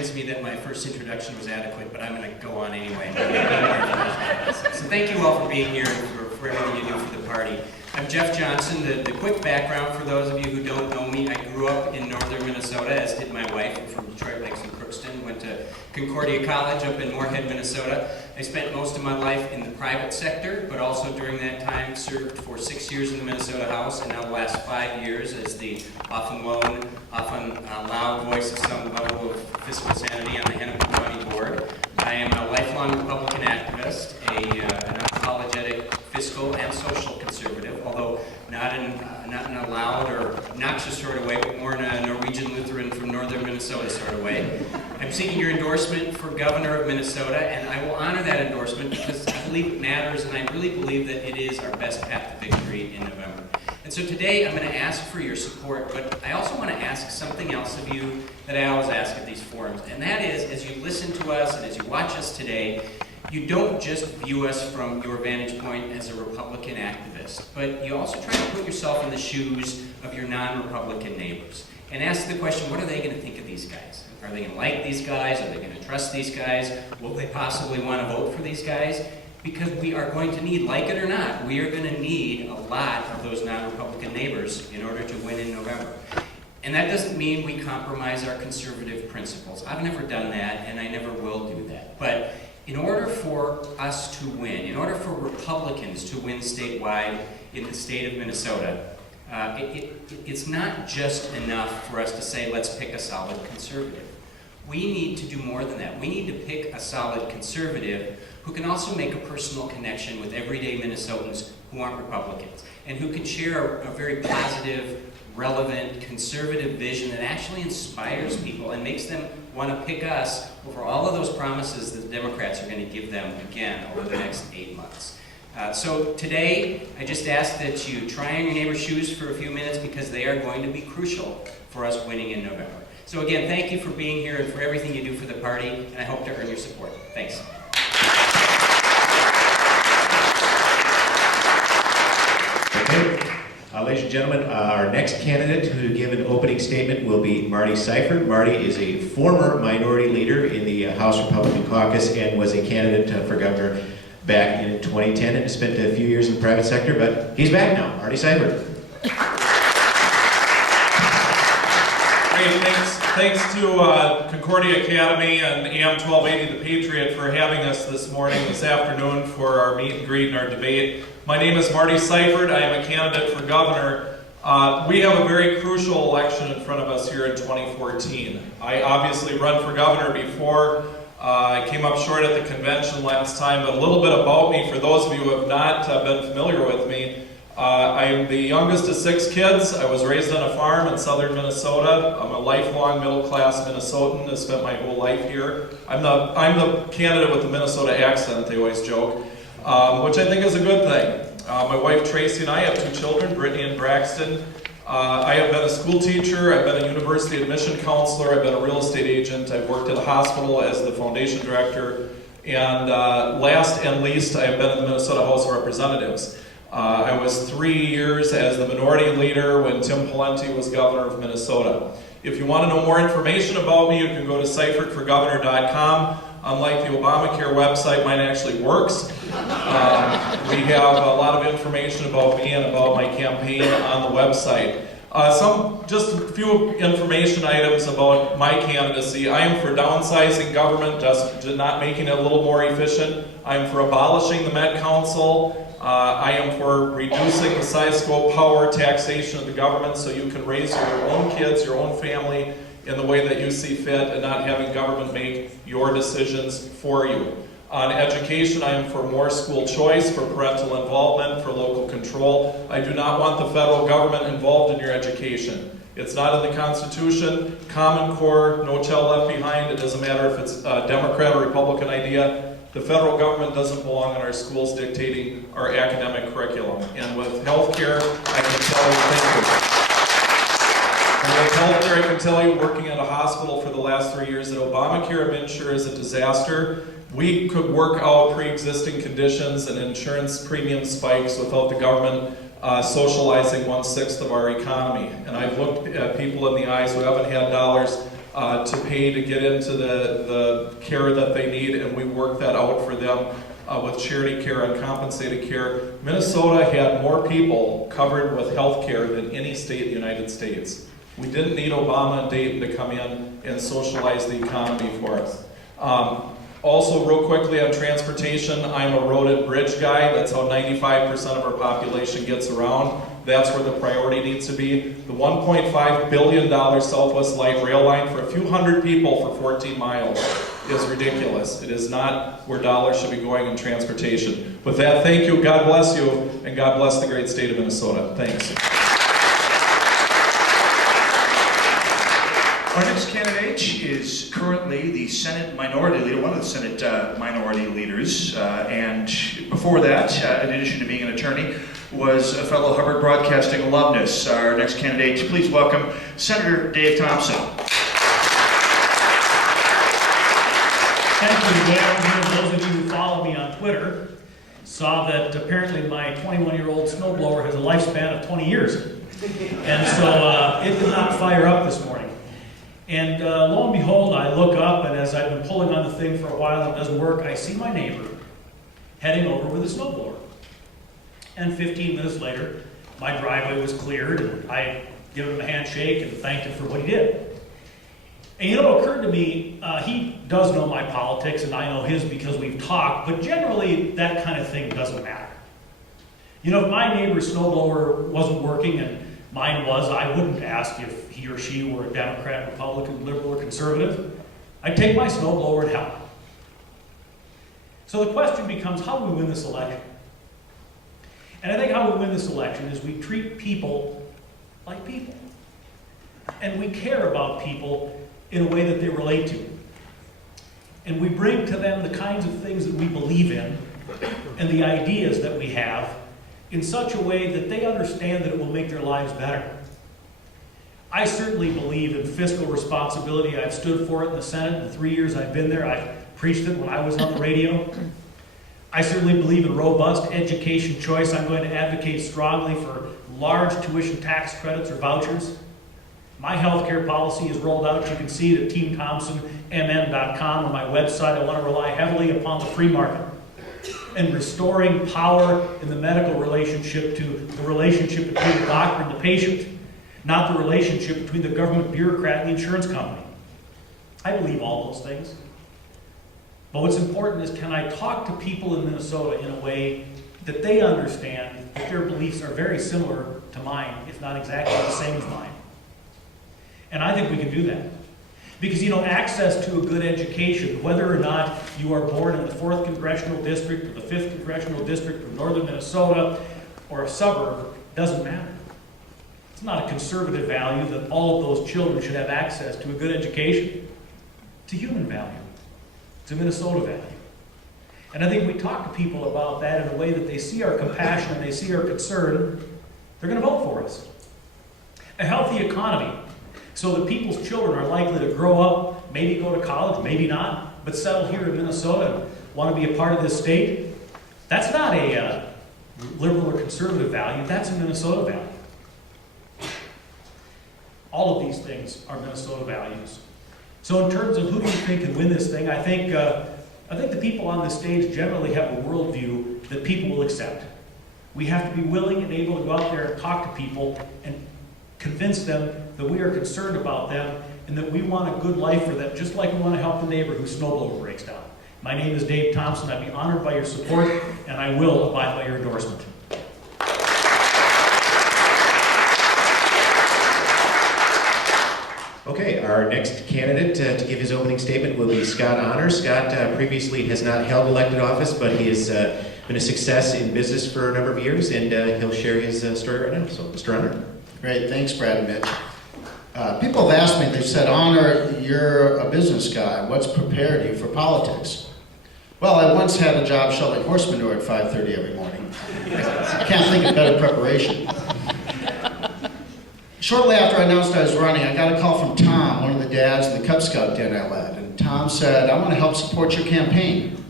Me that my first introduction was adequate, but I'm going to go on anyway. So thank you all for being here and for everything you do for the party. I'm Jeff Johnson. The quick background for those of you who don't know me, I grew up in northern Minnesota, as did my wife. I'm from Detroit Lakes and Crookston. Went to Concordia College up in Moorhead, Minnesota. I spent most of my life in the private sector, but also during that time served for 6 years in the Minnesota House, and now the last 5 years as the often loud voice of some level of fiscal sanity on the Hennepin County Board. I am a lifelong Republican activist, an unapologetic fiscal and social conservative, although not in a loud or obnoxious sort of way, but more in a Norwegian Lutheran from northern Minnesota sort of way. I'm seeking your endorsement for governor of Minnesota, and I will honor that endorsement because I believe it matters, and I really believe that it is our best path to victory in November. And so today I'm going to ask for your support, but I also want to ask something else of you that I always ask at these forums, and that is, as you listen to us and as you watch us today, you don't just view us from your vantage point as a Republican activist, but you also try to put yourself in the shoes of your non-Republican neighbors and ask the question, what are they going to think of these guys? Are they going to like these guys? Are they going to trust these guys? Will they possibly want to vote for these guys? Because we are going to need, like it or not, we are going to need a lot of those non-Republican neighbors in order to win in November. And that doesn't mean we compromise our conservative principles. I've never done that, and I never will do that. But in order for us to win, in order for Republicans to win statewide in the state of Minnesota, it's not just enough for us to say, let's pick a solid conservative. We need to do more than that. We need to pick a solid conservative who can also make a personal connection with everyday Minnesotans who aren't Republicans, and who can share a very positive, relevant, conservative vision that actually inspires people and makes them want to pick us over all of those promises that the Democrats are going to give them again over the next 8 months. So today, I just ask that you try on your neighbor's shoes for a few minutes because they are going to be crucial for us winning in November. So again, thank you for being here and for everything you do for the party, and I hope to earn your support. Thanks. Okay. Ladies and gentlemen, our next candidate to give an opening statement will be Marty Seifert. Marty is a former minority leader in the House Republican Caucus and was a candidate for governor back in 2010 and spent a few years in the private sector, but he's back now. Marty Seifert. Great, thanks to Concordia Academy and AM 1280 The Patriot for having us this afternoon for our meet and greet and our debate. My name is Marty Seifert. I am a candidate for governor. We have a very crucial election in front of us here in 2014. I obviously run for governor before. I came up short at the convention last time, but a little bit about me for those of you who have not been familiar with me. I am the youngest of 6 kids. I was raised on a farm in southern Minnesota. I'm a lifelong middle-class Minnesotan. I spent my whole life here. I'm the candidate with the Minnesota accent, they always joke, which I think is a good thing. My wife Tracy and I have 2 children, Brittany and Braxton. I have been a school teacher, I've been a university admission counselor, I've been a real estate agent, I've worked at a hospital as the foundation director, and last and least, I have been in the Minnesota House of Representatives. I was 3 years as the minority leader when Tim Pawlenty was governor of Minnesota. If you want to know more information about me, you can go to seifertforgovernor.com. Unlike the Obamacare website, mine actually works. We have a lot of information about me and about my campaign on the website. Just a few information items about my candidacy. I am for downsizing government, just not making it a little more efficient. I am for abolishing the Met Council. I am for reducing the size, scope, power, taxation of the government so you can raise your own kids, your own family in the way that you see fit and not having government make your decisions for you. On education, I am for more school choice, for parental involvement, for local control. I do not want the federal government involved in your education. It's not in the Constitution. Common Core, no child left behind. It doesn't matter if it's a Democrat or Republican idea. The federal government doesn't belong in our schools dictating our academic curriculum. And with health care, I can tell you, thank you. And with health care, I can tell you, working at a hospital for the last 3 years, that Obamacare and MNsure is a disaster. We could work out pre-existing conditions and insurance premium spikes without the government socializing 1/6 of our economy. And I've looked at people in the eyes who haven't had dollars to pay to get into the care that they need, and we work that out for them with charity care and compensated care. Minnesota had more people covered with health care than any state in the United States. We didn't need Obama and Dayton to come in and socialize the economy for us. Also, real quickly on transportation, I'm a road and bridge guy. That's how 95% of our population gets around. That's where the priority needs to be. The $1.5 billion Southwest Light Rail line for a few hundred people for 14 miles is ridiculous. It is not where dollars should be going in transportation. With that, thank you, God bless you, and God bless the great state of Minnesota. Thanks. Our next candidate is currently the Senate Minority Leader, one of the Senate Minority Leaders, and before that, in addition to being an attorney, was a fellow Hubbard Broadcasting alumnus. Our next candidate, please welcome Senator Dave Thompson. Thank you. Good afternoon. Those of you who follow me on Twitter saw that apparently my 21-year-old snowblower has a lifespan of 20 years. And so it did not fire up this morning. And lo and behold, I look up, and as I've been pulling on the thing for a while and it doesn't work, I see my neighbor heading over with a snowblower. And 15 minutes later, my driveway was cleared, and I gave him a handshake and thanked him for what he did. And you know, it occurred to me, he does know my politics, and I know his because we've talked, but generally that kind of thing doesn't matter. You know, if my neighbor's snowblower wasn't working and mine was, I wouldn't ask if he or she were a Democrat, Republican, liberal, or conservative. I'd take my snowblower and help. So the question becomes, how do we win this election? And I think how we win this election is we treat people like people. And we care about people in a way that they relate to. And we bring to them the kinds of things that we believe in and the ideas that we have in such a way that they understand that it will make their lives better. I certainly believe in fiscal responsibility. I've stood for it in the Senate in the 3 years I've been there. I've preached it when I was on the radio. I certainly believe in robust education choice. I'm going to advocate strongly for large tuition tax credits or vouchers. My healthcare policy is rolled out. You can see it at teamthompsonmn.com on my website. I want to rely heavily upon the free market and restoring power in the medical relationship to the relationship between the doctor and the patient, not the relationship between the government bureaucrat and the insurance company. I believe all those things. But what's important is, can I talk to people in Minnesota in a way that they understand that their beliefs are very similar to mine, if not exactly the same as mine? And I think we can do that. Because, you know, access to a good education, whether or not you are born in the 4th Congressional District or the 5th Congressional District of northern Minnesota or a suburb, doesn't matter. It's not a conservative value that all of those children should have access to a good education. It's a human value. It's a Minnesota value. And I think we talk to people about that in a way that they see our compassion and they see our concern, they're going to vote for us. A healthy economy, so that people's children are likely to grow up, maybe go to college, maybe not, but settle here in Minnesota and want to be a part of this state. That's not a liberal or conservative value, that's a Minnesota value. All of these things are Minnesota values. So in terms of who do you think can win this thing, I think the people on this stage generally have a worldview that people will accept. We have to be willing and able to go out there and talk to people and convince them that we are concerned about them and that we want a good life for them, just like we want to help the neighbor whose snowblower breaks down. My name is Dave Thompson. I'd be honored by your support, and I will abide by your endorsement. Okay, our next candidate to give his opening statement will be Scott Honor. Scott previously has not held elected office, but he has been a success in business for a number of years, and he'll share his story right now. So, Mr. Honor. Great, thanks, Brad and Mitch. People have asked me, they've said, Honor, you're a business guy. What's prepared you for politics? Well, I once had a job shoveling horse manure at 5:30 every morning. I can't think of better preparation. Shortly after I announced I was running, I got a call from Tom, one of the dads in the Cub Scout den I led. And Tom said, I want to help support your campaign.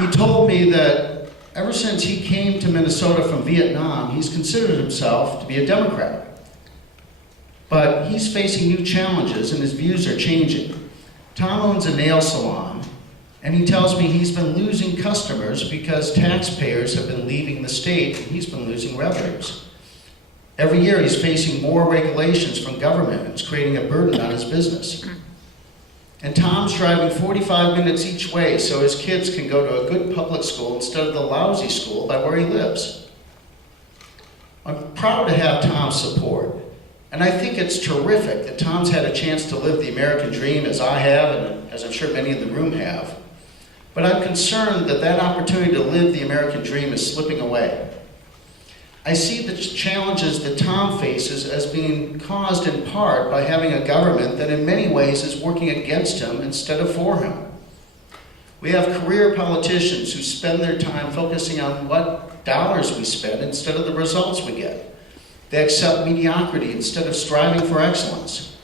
He told me that ever since he came to Minnesota from Vietnam, he's considered himself to be a Democrat. But he's facing new challenges and his views are changing. Tom owns a nail salon, and he tells me he's been losing customers because taxpayers have been leaving the state and he's been losing revenues. Every year he's facing more regulations from government and it's creating a burden on his business. And Tom's driving 45 minutes each way so his kids can go to a good public school instead of the lousy school by where he lives. I'm proud to have Tom's support, and I think it's terrific that Tom's had a chance to live the American dream as I have and as I'm sure many in the room have. But I'm concerned that that opportunity to live the American dream is slipping away. I see the challenges that Tom faces as being caused in part by having a government that in many ways is working against him instead of for him. We have career politicians who spend their time focusing on what dollars we spend instead of the results we get. They accept mediocrity instead of striving for excellence.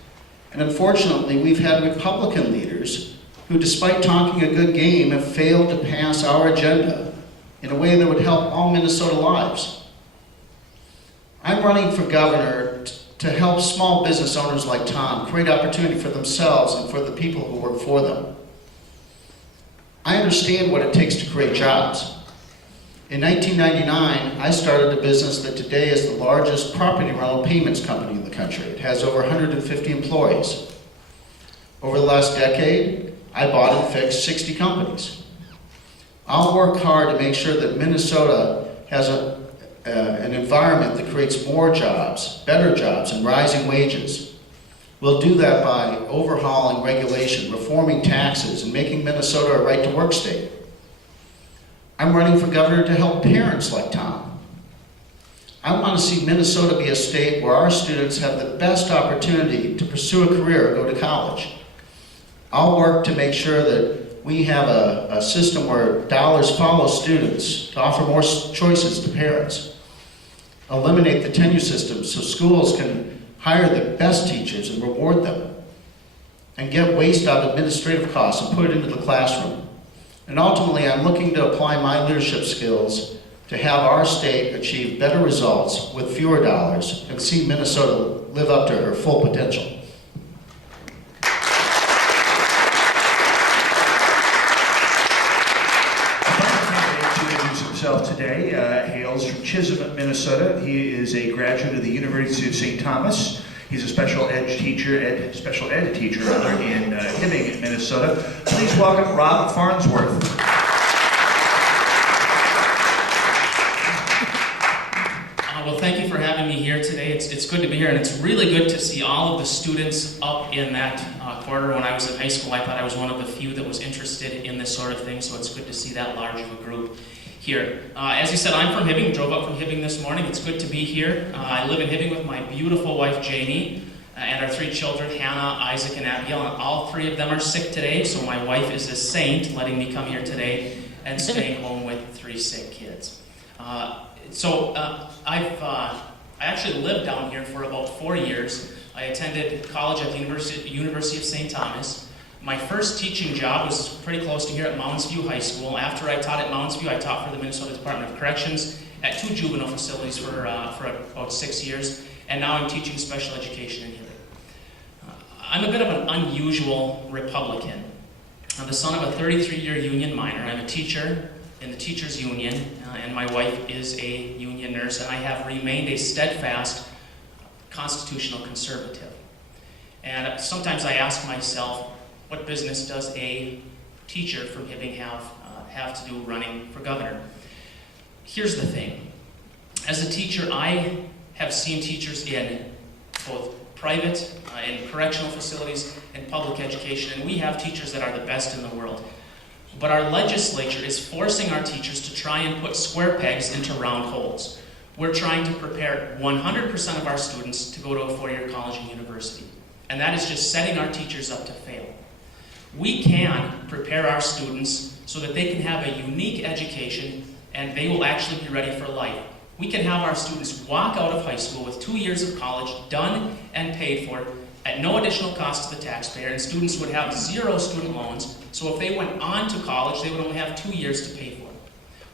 And unfortunately, we've had Republican leaders who, despite talking a good game, have failed to pass our agenda in a way that would help all Minnesota lives. I'm running for governor to help small business owners like Tom create opportunity for themselves and for the people who work for them. I understand what it takes to create jobs. In 1999, I started a business that today is the largest property rental payments company in the country. It has over 150 employees. Over the last decade, I bought and fixed 60 companies. I'll work hard to make sure that Minnesota has an environment that creates more jobs, better jobs, and rising wages. We'll do that by overhauling regulation, reforming taxes, and making Minnesota a right-to-work state. I'm running for governor to help parents like Tom. I want to see Minnesota be a state where our students have the best opportunity to pursue a career or go to college. I'll work to make sure that we have a system where dollars follow students, to offer more choices to parents. Eliminate the tenure system so schools can hire the best teachers and reward them. And get waste out of administrative costs and put it into the classroom. And ultimately, I'm looking to apply my leadership skills to have our state achieve better results with fewer dollars and see Minnesota live up to her full potential. Today hails from Chisholm, Minnesota. He is a graduate of the University of St. Thomas. He's a special ed teacher in Hibbing, Minnesota. Please welcome Rob Farnsworth. Well, thank you for having me here today. It's good to be here, and it's really good to see all of the students up in that quarter. When I was in high school, I thought I was one of the few that was interested in this sort of thing, so it's good to see that large of a group here. As you said, I'm from Hibbing, drove up from Hibbing this morning. It's good to be here. I live in Hibbing with my beautiful wife, Janie, and our 3 children, Hannah, Isaac, and Abigail, and all 3 of them are sick today, so my wife is a saint, letting me come here today and staying home with 3 sick kids. I actually lived down here for about 4 years. I attended college at the University of St. Thomas. My first teaching job was pretty close to here at Mounds View High School. After I taught at Mounds View, I taught for the Minnesota Department of Corrections at 2 juvenile facilities for about 6 years, and now I'm teaching special education in Hibbing. I'm a bit of an unusual Republican. I'm the son of a 33-year union miner. I'm a teacher in the teachers union, and my wife is a union nurse, and I have remained a steadfast constitutional conservative. And sometimes I ask myself, what business does a teacher from Hibbing have to do running for governor? Here's the thing. As a teacher, I have seen teachers in both private, in correctional facilities, and public education, and we have teachers that are the best in the world. But our legislature is forcing our teachers to try and put square pegs into round holes. We're trying to prepare 100% of our students to go to a 4-year college and university. And that is just setting our teachers up to fail. We can prepare our students so that they can have a unique education and they will actually be ready for life. We can have our students walk out of high school with 2 years of college done and paid for at no additional cost to the taxpayer, and students would have 0 student loans. So if they went on to college, they would only have 2 years to pay for it.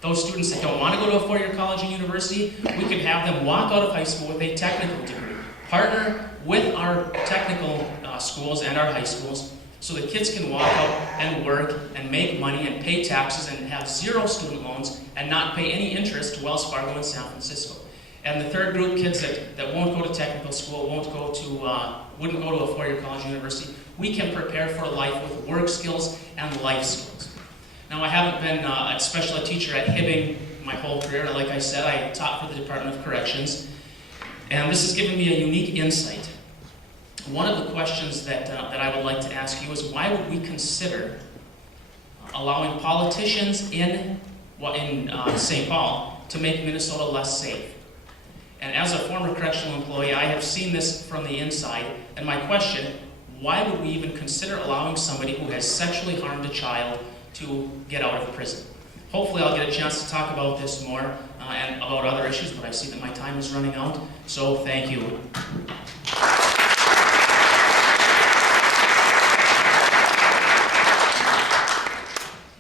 Those students that don't want to go to a 4-year college and university, we could have them walk out of high school with a technical degree, partner with our technical schools and our high schools so that kids can walk out and work and make money and pay taxes and have zero student loans and not pay any interest to Wells Fargo in San Francisco. And the third group, kids that won't go to technical school, wouldn't go to a four-year college university, we can prepare for life with work skills and life skills. Now, I haven't been a special ed teacher at Hibbing my whole career. Like I said, I taught for the Department of Corrections, and this has given me a unique insight. One of the questions that I would like to ask you is, why would we consider allowing politicians in St. Paul to make Minnesota less safe? And as a former correctional employee, I have seen this from the inside, and my question, why would we even consider allowing somebody who has sexually harmed a child to get out of prison? Hopefully I'll get a chance to talk about this more and about other issues, but I see that my time is running out, so thank you.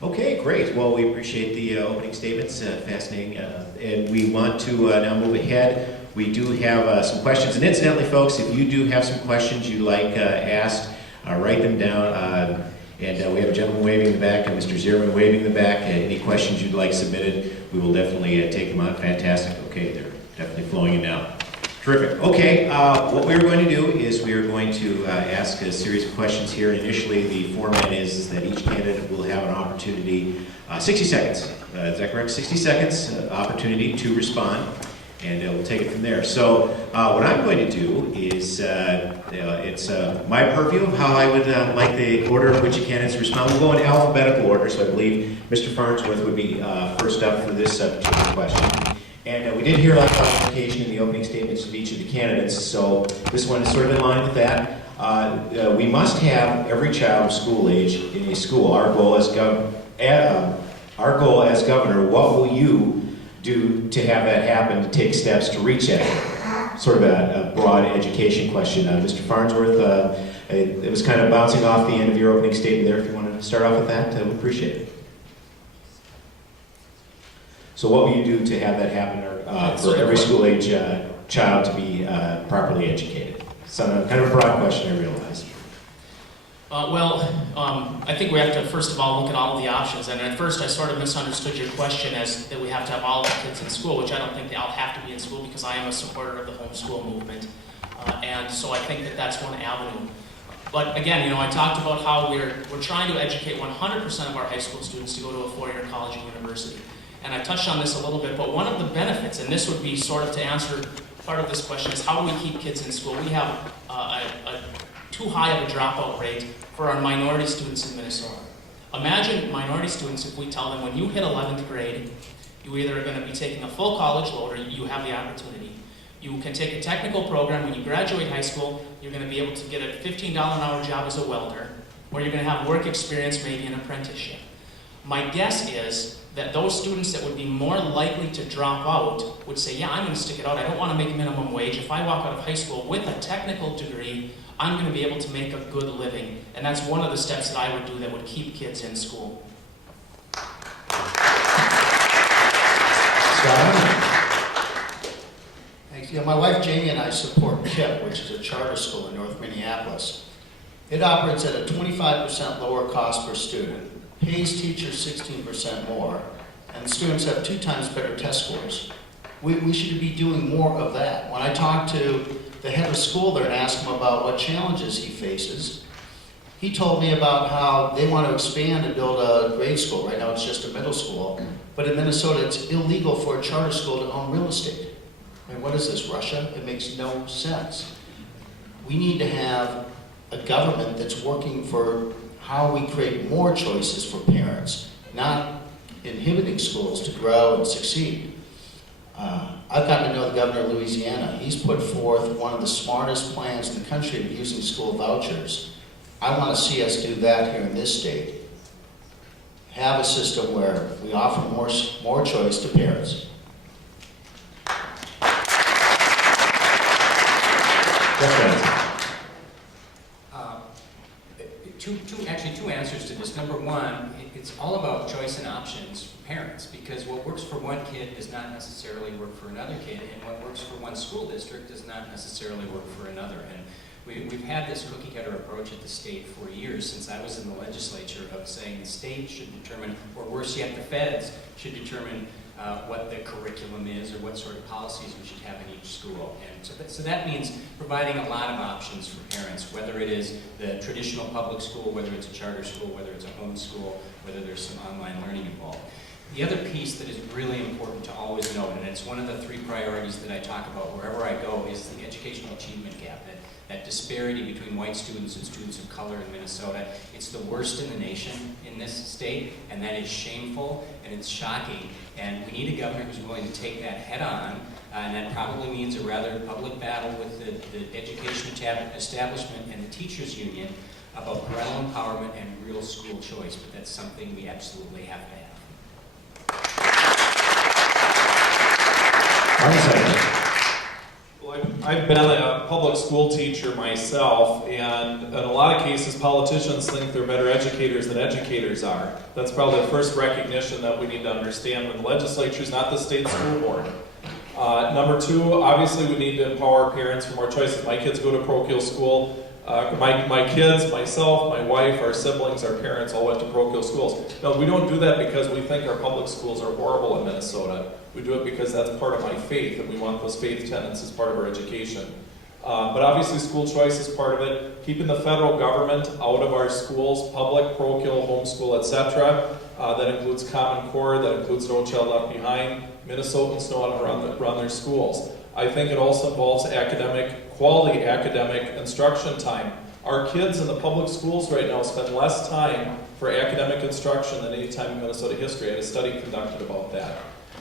Okay, great. Well, we appreciate the opening statements, fascinating. And we want to now move ahead. We do have some questions. And incidentally, folks, if you do have some questions you'd like asked, write them down. And we have a gentleman waving in the back and Mr. Zierman waving in the back. Any questions you'd like submitted, we will definitely take them on. Fantastic. Okay, they're definitely flowing in now. Terrific. Okay, what we're going to do is we are going to ask a series of questions here. Initially, the format is that each candidate will have an opportunity, 60 seconds, is that correct? 60 seconds opportunity to respond, and we'll take it from there. So what I'm going to do is, it's my purview of how I would like the order in which the candidates respond. We'll go in alphabetical order, so I believe Mr. Farnsworth would be first up for this particular question. And we did hear a lot of clarification in the opening statements of each of the candidates, so this one is sort of in line with that. We must have every child of school age in a school. Our goal as governor, what will you do to have that happen, to take steps to reach that? Sort of a broad education question. Mr. Farnsworth, it was kind of bouncing off the end of your opening statement there. If you wanted to start off with that, I would appreciate it. So what will you do to have that happen for every school-age child to be properly educated? So kind of a broad question, I realize. I think we have to first of all look at all of the options. And at first I sort of misunderstood your question as that we have to have all of the kids in school, which I don't think they all have to be in school because I am a supporter of the homeschool movement. And so I think that that's one avenue. But again, I talked about how we're trying to educate 100% of our high school students to go to a four-year college and university. And I touched on this a little bit, but one of the benefits, and this would be sort of to answer part of this question, is how do we keep kids in school? We have too high of a dropout rate for our minority students in Minnesota. Imagine minority students if we tell them when you hit 11th grade, you either are going to be taking a full college load or you have the opportunity. You can take a technical program. When you graduate high school, you're going to be able to get a $15 an hour job as a welder, or you're going to have work experience, maybe an apprenticeship. My guess is that those students that would be more likely to drop out would say, yeah, I'm going to stick it out. I don't want to make minimum wage. If I walk out of high school with a technical degree, I'm going to be able to make a good living. And that's one of the steps that I would do that would keep kids in school. Thanks. My wife Jamie and I support KIPP, which is a charter school in North Minneapolis. It operates at a 25% lower cost per student, pays teachers 16% more, and students have 2 times better test scores. We should be doing more of that. When I talk to the head of school there and ask him about what challenges he faces, he told me about how they want to expand and build a grade school. Right now it's just a middle school, but in Minnesota it's illegal for a charter school to own real estate. And what is this, Russia? It makes no sense. We need to have a government that's working for how we create more choices for parents, not inhibiting schools to grow and succeed. I've gotten to know the governor of Louisiana. He's put forth one of the smartest plans in the country of using school vouchers. I want to see us do that here in this state. Have a system where we offer more choice to parents. Two answers to this. Number one, it's all about choice and options for parents, because what works for one kid does not necessarily work for another kid, and what works for one school district does not necessarily work for another. And we've had this cookie-cutter approach at the state for years, since I was in the legislature, of saying the state should determine, or worse yet, the feds should determine what the curriculum is or what sort of policies we should have in each school. And so that means providing a lot of options for parents, whether it is the traditional public school, whether it's a charter school, whether it's a home school, whether there's some online learning involved. The other piece that is really important to always note, and it's one of the 3 priorities that I talk about wherever I go, is the educational achievement gap. That disparity between white students and students of color in Minnesota. It's the worst in the nation in this state, and that is shameful, and it's shocking. And we need a governor who's willing to take that head on, and that probably means a rather public battle with the education establishment and the teachers union about parental empowerment and real school choice, but that's something we absolutely have to have. Well, I've been a public school teacher myself, and in a lot of cases, politicians think they're better educators than educators are. That's probably the first recognition that we need to understand when the legislature is not the state school board. Number 2, obviously we need to empower parents for more choices. My kids go to parochial school. My kids, myself, my wife, our siblings, our parents all went to parochial schools. No, we don't do that because we think our public schools are horrible in Minnesota. We do it because that's part of my faith, and we want those faith tenets as part of our education. But obviously school choice is part of it. Keeping the federal government out of our schools, public, parochial, homeschool, etc. That includes Common Core, that includes No Child Left Behind. Minnesotans know how to run their schools. I think it also involves quality academic instruction time. Our kids in the public schools right now spend less time for academic instruction than any time in Minnesota history. I had a study conducted about that.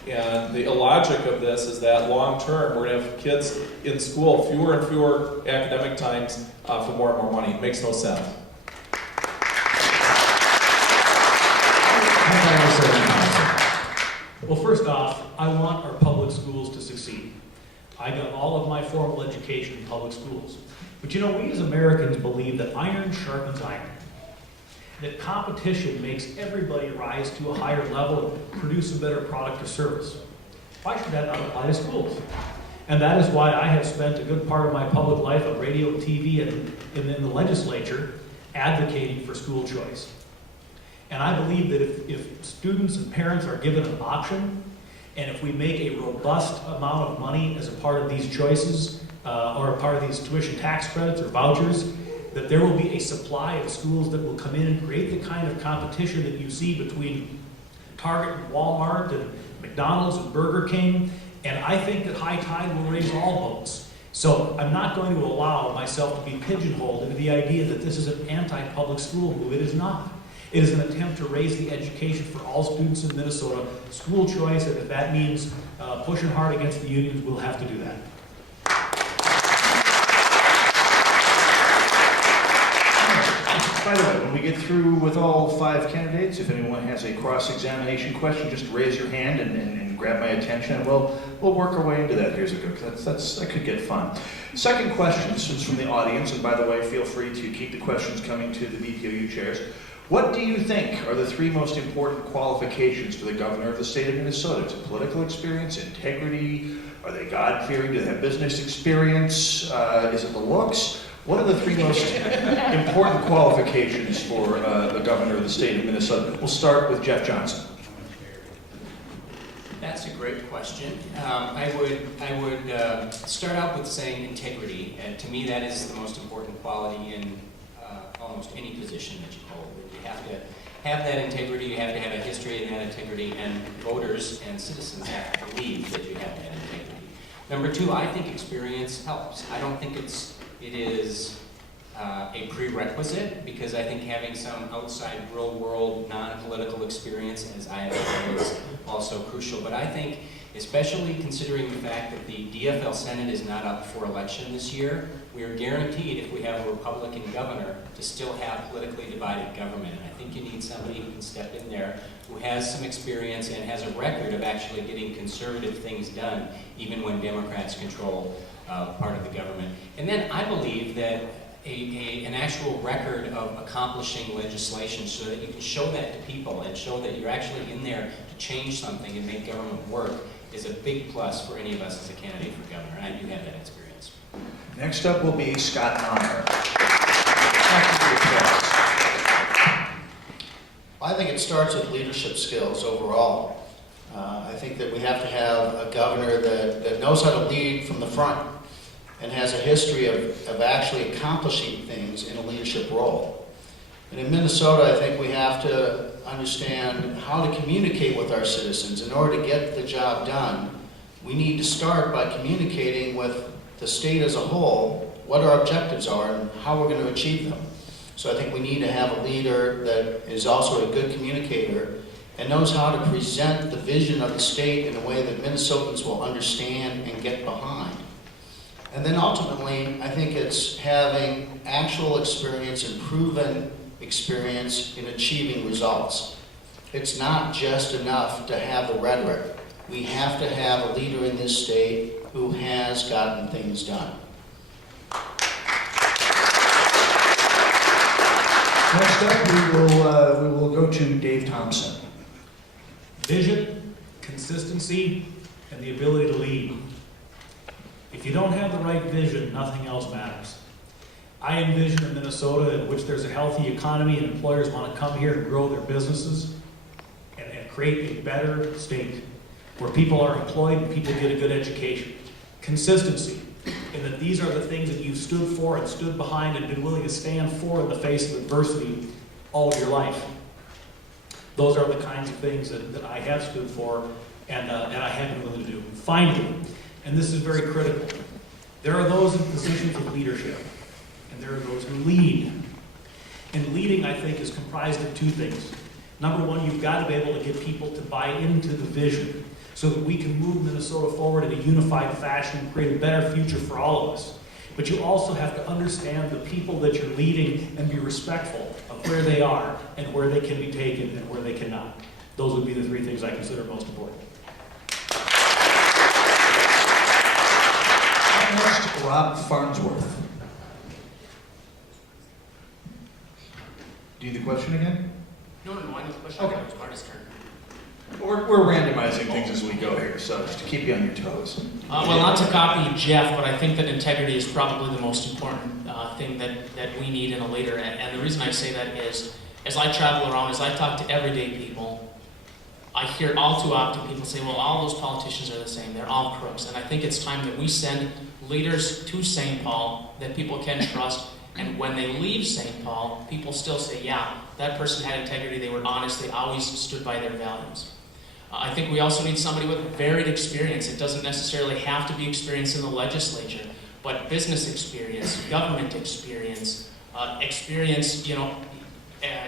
And the illogic of this is that long term, we're going to have kids in school fewer and fewer academic times for more and more money. It makes no sense. Well, first off, I want our public schools to succeed. I got all of my formal education in public schools. But you know, we as Americans believe that iron sharpens iron. That competition makes everybody rise to a higher level and produce a better product or service. Why should that not apply to schools? And that is why I have spent a good part of my public life on radio, TV, and in the legislature advocating for school choice. And I believe that if students and parents are given an option, and if we make a robust amount of money as a part of these choices, or a part of these tuition tax credits or vouchers, that there will be a supply of schools that will come in and create the kind of competition that you see between Target and Walmart and McDonald's and Burger King. And I think that high tide will raise all boats. So I'm not going to allow myself to be pigeonholed into the idea that this is an anti-public school move. It is not. It is an attempt to raise the education for all students in Minnesota, school choice, and if that means pushing hard against the unions, we'll have to do that. By the way, when we get through with all 5 candidates, if anyone has a cross-examination question, just raise your hand and grab my attention, and we'll work our way into that. Here's a good, that could get fun. Second question, this is from the audience, and by the way, feel free to keep the questions coming to the BPOU chairs. What do you think are the 3 most important qualifications for the governor of the state of Minnesota? Is it political experience, integrity? Are they God-fearing? Do they have business experience? Is it the looks? What are the 3 most important qualifications for the governor of the state of Minnesota? We'll start with Jeff Johnson. That's a great question. I would start out with saying integrity. And to me, that is the most important quality in almost any position that you hold. You have to have that integrity, you have to have a history of that integrity, and voters and citizens have to believe that you have that integrity. Number 2, I think experience helps. I don't think it is a prerequisite, because I think having some outside real world non-political experience, as I have, is also crucial. But I think, especially considering the fact that the DFL Senate is not up for election this year, we are guaranteed, if we have a Republican governor, to still have politically divided government. And I think you need somebody who can step in there, who has some experience and has a record of actually getting conservative things done, even when Democrats control part of the government. And then I believe that an actual record of accomplishing legislation so that you can show that to people and show that you're actually in there to change something and make government work is a big plus for any of us as a candidate for governor. And I do have that experience. Next up will be Scott Honor. I think it starts with leadership skills overall. I think that we have to have a governor that knows how to lead from the front and has a history of actually accomplishing things in a leadership role. And in Minnesota, I think we have to understand how to communicate with our citizens. In order to get the job done, we need to start by communicating with the state as a whole what our objectives are and how we're going to achieve them. So I think we need to have a leader that is also a good communicator and knows how to present the vision of the state in a way that Minnesotans will understand and get behind. And then ultimately, I think it's having actual experience and proven experience in achieving results. It's not just enough to have the rhetoric. We have to have a leader in this state who has gotten things done. Next up, we will go to Dave Thompson. Vision, consistency, and the ability to lead. If you don't have the right vision, nothing else matters. I envision a Minnesota in which there's a healthy economy and employers want to come here and grow their businesses and create a better state where people are employed and people get a good education. Consistency, in that these are the things that you've stood for and stood behind and been willing to stand for in the face of adversity all of your life. Those are the kinds of things that I have stood for and I have been willing to do. Finally, and this is very critical, there are those in positions of leadership, and there are those who lead. And leading, I think, is comprised of two things. Number one, you've got to be able to get people to buy into the vision so that we can move Minnesota forward in a unified fashion and create a better future for all of us. But you also have to understand the people that you're leading and be respectful of where they are and where they can be taken and where they cannot. Those would be the three things I consider most important. Next, Rob Farnsworth. Do you have the question again? No, I need the question. Okay. It's Marty's turn. We're randomizing things as we go here, so just to keep you on your toes. Well, not to copy Jeff, but I think that integrity is probably the most important thing that we need in a leader. And the reason I say that is, as I travel around, as I talk to everyday people, I hear all too often people say, well, all those politicians are the same. They're all crooks. And I think it's time that we send leaders to St. Paul that people can trust. And when they leave St. Paul, people still say, yeah, that person had integrity. They were honest. They always stood by their values. I think we also need somebody with varied experience. It doesn't necessarily have to be experience in the legislature, but business experience, government experience, experience,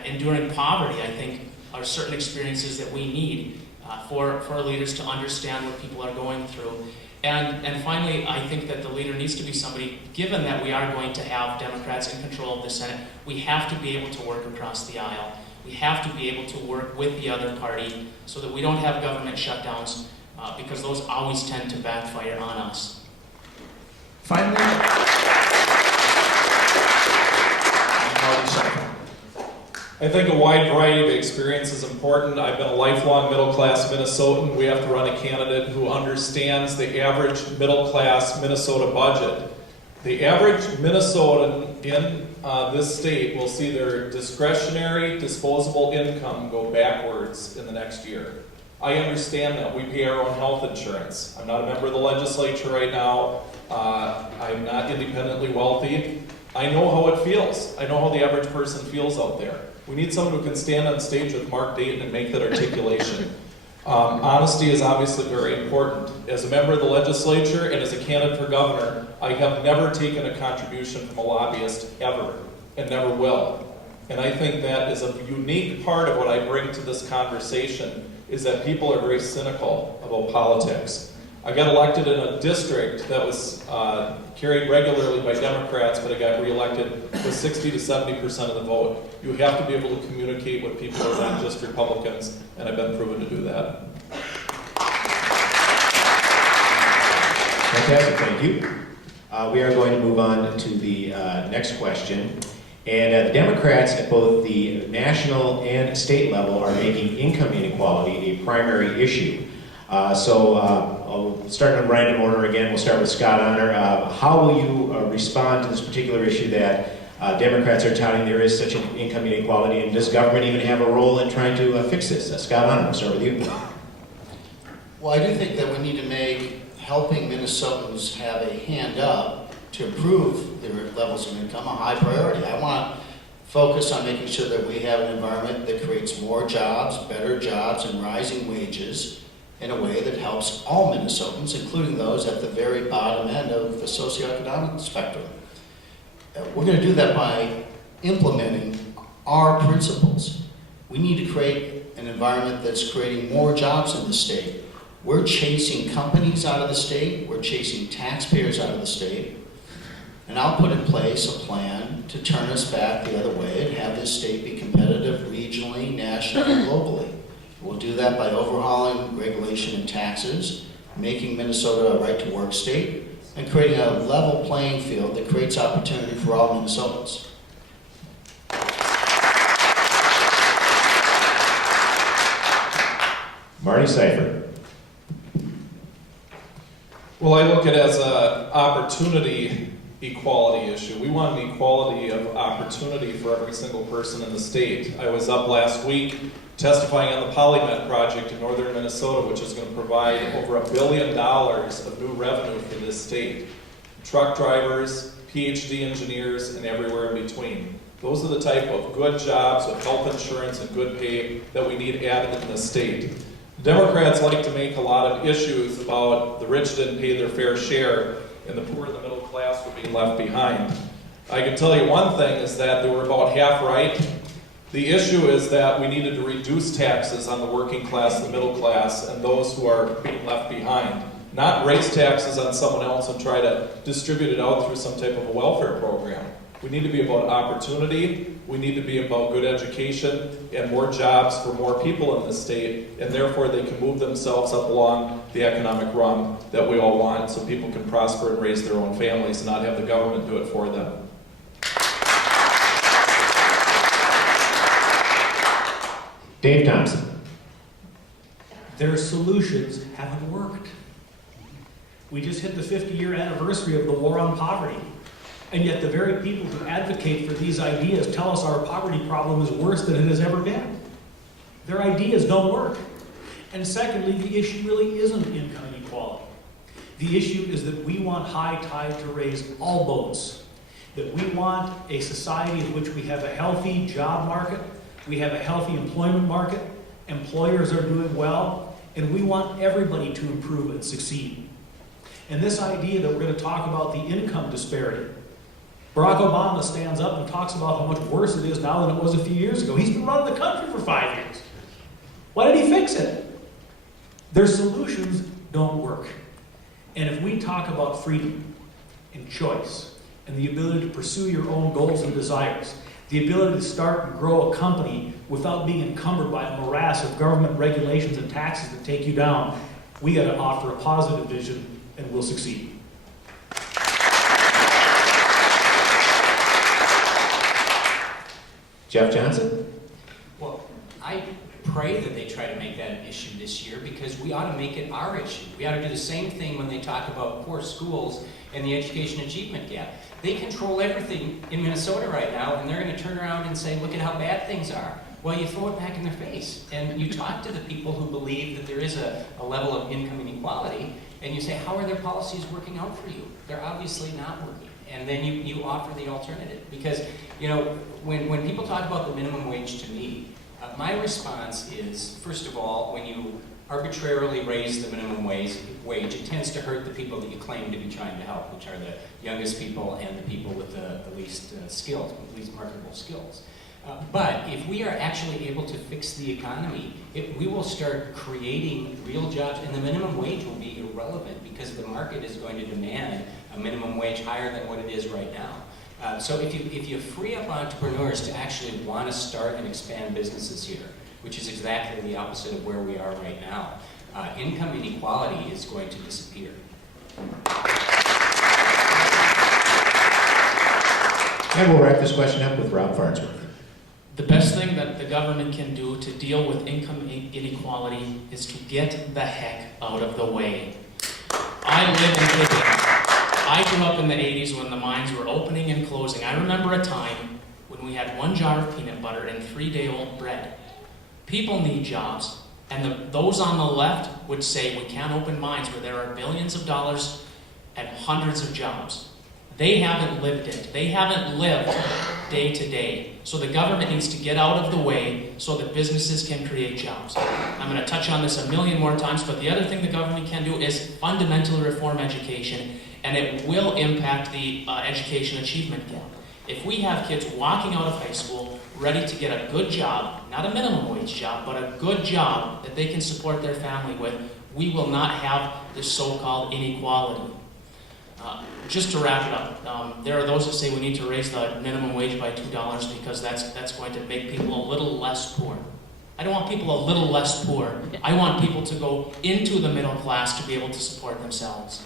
enduring poverty, I think, are certain experiences that we need for leaders to understand what people are going through. And finally, I think that the leader needs to be somebody, given that we are going to have Democrats in control of the Senate, we have to be able to work across the aisle. We have to be able to work with the other party so that we don't have government shutdowns because those always tend to backfire on us. Finally, Marty Seifert. I think a wide variety of experience is important. I've been a lifelong middle-class Minnesotan. We have to run a candidate who understands the average middle-class Minnesota budget. The average Minnesotan in this state will see their discretionary disposable income go backwards in the next year. I understand that. We pay our own health insurance. I'm not a member of the legislature right now. I'm not independently wealthy. I know how it feels. I know how the average person feels out there. We need someone who can stand on stage with Mark Dayton and make that articulation. Honesty is obviously very important. As a member of the legislature and as a candidate for governor, I have never taken a contribution from a lobbyist ever, and never will. And I think that is a unique part of what I bring to this conversation, is that people are very cynical about politics. I got elected in a district that was carried regularly by Democrats, but I got reelected with 60 to 70% of the vote. You have to be able to communicate with people who are not just Republicans, and I've been proven to do that. Fantastic, thank you. We are going to move on to the next question. And the Democrats at both the national and state level are making income inequality a primary issue. I'll start in random order again. We'll start with Scott Honor. How will you respond to this particular issue that Democrats are touting there is such an income inequality, and does government even have a role in trying to fix this? Scott Honor, we'll start with you. Well, I do think that we need to make helping Minnesotans have a hand up to improve their levels of income a high priority. I want to focus on making sure that we have an environment that creates more jobs, better jobs, and rising wages in a way that helps all Minnesotans, including those at the very bottom end of the socioeconomic spectrum. We're going to do that by implementing our principles. We need to create an environment that's creating more jobs in the state. We're chasing companies out of the state, we're chasing taxpayers out of the state, and I'll put in place a plan to turn us back the other way and have this state be competitive regionally, nationally, and globally. We'll do that by overhauling regulation and taxes, making Minnesota a right-to-work state, and creating a level playing field that creates opportunity for all Minnesotans. Marty Seifert. Well, I look at it as an opportunity equality issue. We want an equality of opportunity for every single person in the state. I was up last week testifying on the PolyMet project in northern Minnesota, which is going to provide over $1 billion of new revenue for this state. Truck drivers, PhD engineers, and everywhere in between. Those are the type of good jobs with health insurance and good pay that we need added in the state. Democrats like to make a lot of issues about the rich didn't pay their fair share and the poor and the middle class were being left behind. I can tell you one thing is that they were about half right. The issue is that we needed to reduce taxes on the working class, the middle class, and those who are being left behind. Not raise taxes on someone else and try to distribute it out through some type of a welfare program. We need to be about opportunity, we need to be about good education and more jobs for more people in the state, and therefore they can move themselves up along the economic rung that we all want so people can prosper and raise their own families and not have the government do it for them. Dave Thompson. Their solutions haven't worked. We just hit the 50-year anniversary of the war on poverty. And yet the very people who advocate for these ideas tell us our poverty problem is worse than it has ever been. Their ideas don't work. And secondly, the issue really isn't income inequality. The issue is that we want high tide to raise all boats. That we want a society in which we have a healthy job market, we have a healthy employment market, employers are doing well, and we want everybody to improve and succeed. And this idea that we're going to talk about the income disparity, Barack Obama stands up and talks about how much worse it is now than it was a few years ago. He's been running the country for 5 years. Why did he fix it? Their solutions don't work. And if we talk about freedom and choice and the ability to pursue your own goals and desires, the ability to start and grow a company without being encumbered by a morass of government regulations and taxes that take you down, we got to offer a positive vision and we'll succeed. Jeff Johnson. Well, I pray that they try to make that an issue this year because we ought to make it our issue. We ought to do the same thing when they talk about poor schools and the education achievement gap. They control everything in Minnesota right now, and they're going to turn around and say, look at how bad things are. Well, you throw it back in their face, and you talk to the people who believe that there is a level of income inequality, and you say, how are their policies working out for you? They're obviously not working. And then you offer the alternative. Because, you know, when people talk about the minimum wage to me, my response is, first of all, when you arbitrarily raise the minimum wage, it tends to hurt the people that you claim to be trying to help, which are the youngest people and the people with the least skills, least marketable skills. But if we are actually able to fix the economy, we will start creating real jobs, and the minimum wage will be irrelevant because the market is going to demand a minimum wage higher than what it is right now. So if you free up entrepreneurs to actually want to start and expand businesses here, which is exactly the opposite of where we are right now, income inequality is going to disappear. And we'll wrap this question up with Rob Farnsworth. The best thing that the government can do to deal with income inequality is to get the heck out of the way. I live in Higgins. I grew up in the 80s when the mines were opening and closing. I remember a time when we had 1 jar of peanut butter and 3-day-old bread. People need jobs, and those on the left would say we can't open mines where there are billions of dollars and hundreds of jobs. They haven't lived it. They haven't lived day to day. So the government needs to get out of the way so that businesses can create jobs. I'm going to touch on this a million more times, but the other thing the government can do is fundamentally reform education, and it will impact the education achievement gap. If we have kids walking out of high school ready to get a good job, not a minimum wage job, but a good job that they can support their family with, we will not have this so-called inequality. Just to wrap it up, there are those that say we need to raise the minimum wage by $2 because that's going to make people a little less poor. I don't want people a little less poor. I want people to go into the middle class to be able to support themselves.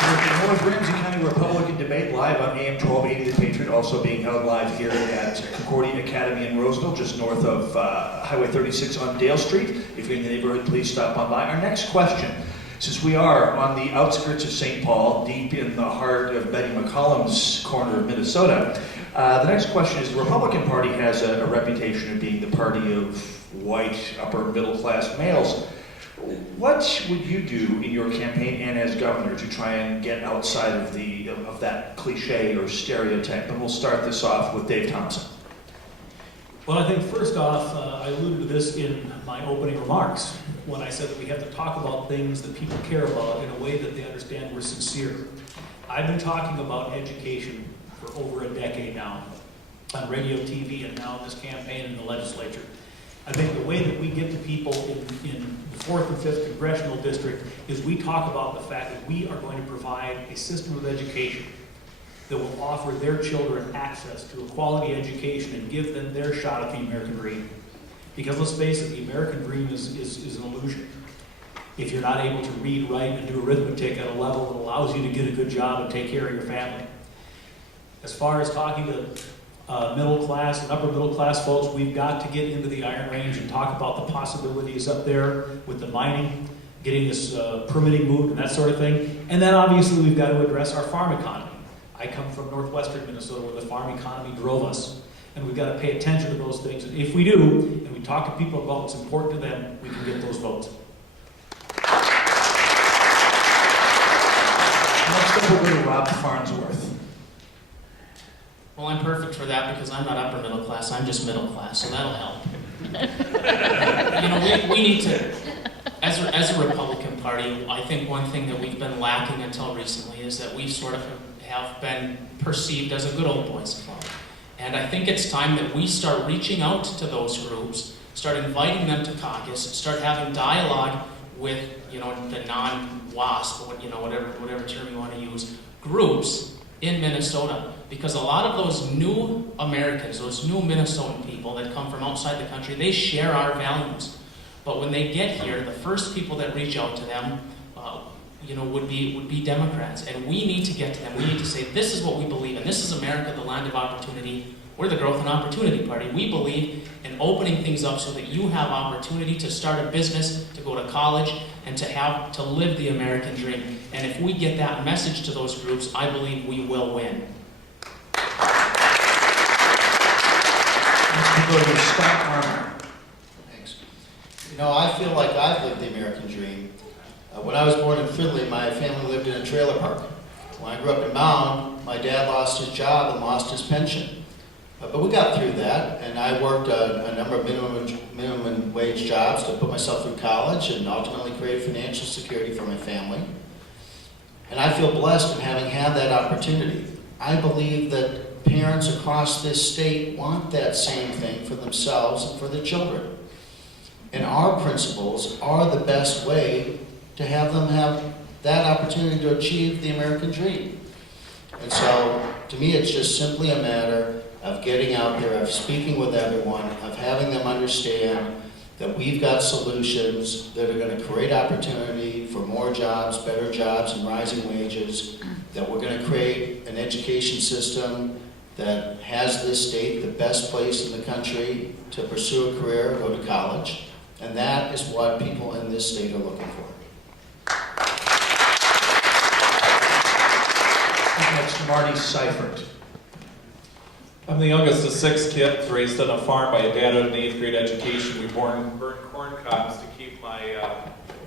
The North Ramsey County Republican debate live on AM 1280 The Patriot, also being held live here at Concordia Academy in Roseville, just north of Highway 36 on Dale Street. If you're in the neighborhood, please stop on by. Our next question, since we are on the outskirts of St. Paul, deep in the heart of Betty McCollum's corner of Minnesota, the next question is, the Republican Party has a reputation of being the party of white, upper middle class males. What would you do in your campaign and as governor to try and get outside of that cliche or stereotype? And we'll start this off with Dave Thompson. Well, I think first off, I alluded to this in my opening remarks when I said that we have to talk about things that people care about in a way that they understand we're sincere. I've been talking about education for over a decade now on radio, TV, and now in this campaign in the legislature. I think the way that we get to people in the 4th and 5th congressional district is we talk about the fact that we are going to provide a system of education that will offer their children access to a quality education and give them their shot at the American dream. Because let's face it, the American dream is an illusion. If you're not able to read, write, and do arithmetic at a level that allows you to get a good job and take care of your family. As far as talking to middle class and upper middle class folks, we've got to get into the Iron Range and talk about the possibilities up there with the mining, getting this permitting moved and that sort of thing. And then obviously we've got to address our farm economy. I come from northwestern Minnesota where the farm economy drove us. And we've got to pay attention to those things. And if we do, and we talk to people about what's important to them, we can get those votes. Next up, we'll go to Rob Farnsworth. Well, I'm perfect for that because I'm not upper middle class, I'm just middle class, so that'll help. We need to, as a Republican Party, I think one thing that we've been lacking until recently is that we sort of have been perceived as a good old boys club. And I think it's time that we start reaching out to those groups, start inviting them to caucus, start having dialogue with, the non-WASP, whatever term you want to use, groups in Minnesota. Because a lot of those new Americans, those new Minnesotan people that come from outside the country, they share our values. But when they get here, the first people that reach out to them, would be Democrats. And we need to get to them. We need to say, this is what we believe in. This is America, the land of opportunity. We're the Growth and Opportunity Party. We believe in opening things up so that you have opportunity to start a business, to go to college, and to live the American dream. And if we get that message to those groups, I believe we will win. Let's go to Scott Armour. Thanks. I feel like I've lived the American dream. When I was born in Fridley, my family lived in a trailer park. When I grew up in Mound, my dad lost his job and lost his pension. But we got through that, and I worked a number of minimum wage jobs to put myself through college and ultimately create financial security for my family. And I feel blessed in having had that opportunity. I believe that parents across this state want that same thing for themselves and for their children. And our principles are the best way to have them have that opportunity to achieve the American dream. And so, to me, it's just simply a matter of getting out there, of speaking with everyone, of having them understand that we've got solutions that are going to create opportunity for more jobs, better jobs, and rising wages, that we're going to create an education system that has this state the best place in the country to pursue a career, go to college, and that is what people in this state are looking for. Next, Marty Seifert. I'm the youngest of 6 kids, raised on a farm by a dad with an 8th grade education. We burned corn cobs to keep my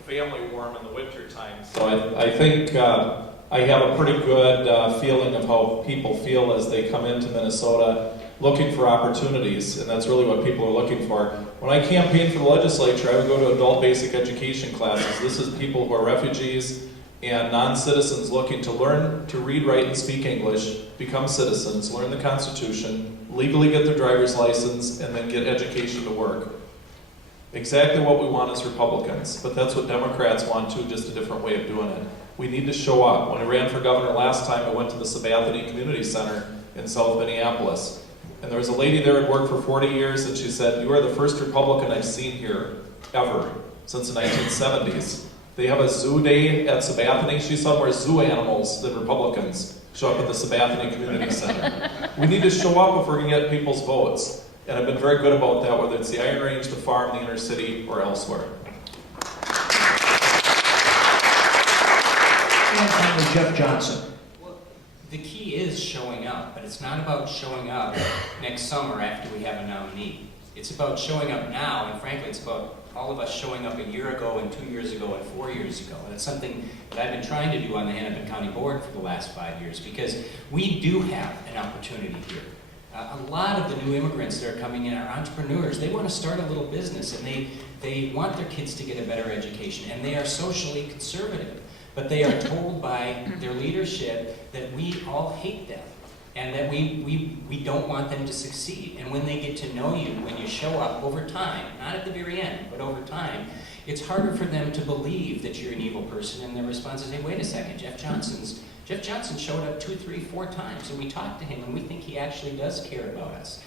family warm in the winter time. So I think I have a pretty good feeling of how people feel as they come into Minnesota looking for opportunities, and that's really what people are looking for. When I campaigned for the legislature, I would go to adult basic education classes. This is people who are refugees and non-citizens looking to learn to read, write, and speak English, become citizens, learn the Constitution, legally get their driver's license, and then get education to work. Exactly what we want as Republicans, but that's what Democrats want too, just a different way of doing it. We need to show up. When I ran for governor last time, I went to the Sabathany Community Center in South Minneapolis. And there was a lady there who had worked for 40 years, and she said, "You are the first Republican I've seen here, ever, since the 1970s. They have a zoo day at Sabathany. She saw more zoo animals than Republicans show up at the Sabathany Community Center." We need to show up if we're going to get people's votes. And I've been very good about that, whether it's the Iron Range, the farm, the inner city, or elsewhere. And finally, Jeff Johnson. Well, the key is showing up, but it's not about showing up next summer after we have a nominee. It's about showing up now, and frankly, it's about all of us showing up a year ago and 2 years ago and 4 years ago. And it's something that I've been trying to do on the Hennepin County Board for the last 5 years, because we do have an opportunity here. A lot of the new immigrants that are coming in are entrepreneurs. They want to start a little business, and they want their kids to get a better education, and they are socially conservative. But they are told by their leadership that we all hate them, and that we don't want them to succeed. And when they get to know you, when you show up over time, not at the very end, but over time, it's harder for them to believe that you're an evil person, and their response is, "Hey, wait a second, Jeff Johnson showed up 2, 3, 4 times, and we talked to him, and we think he actually does care about us."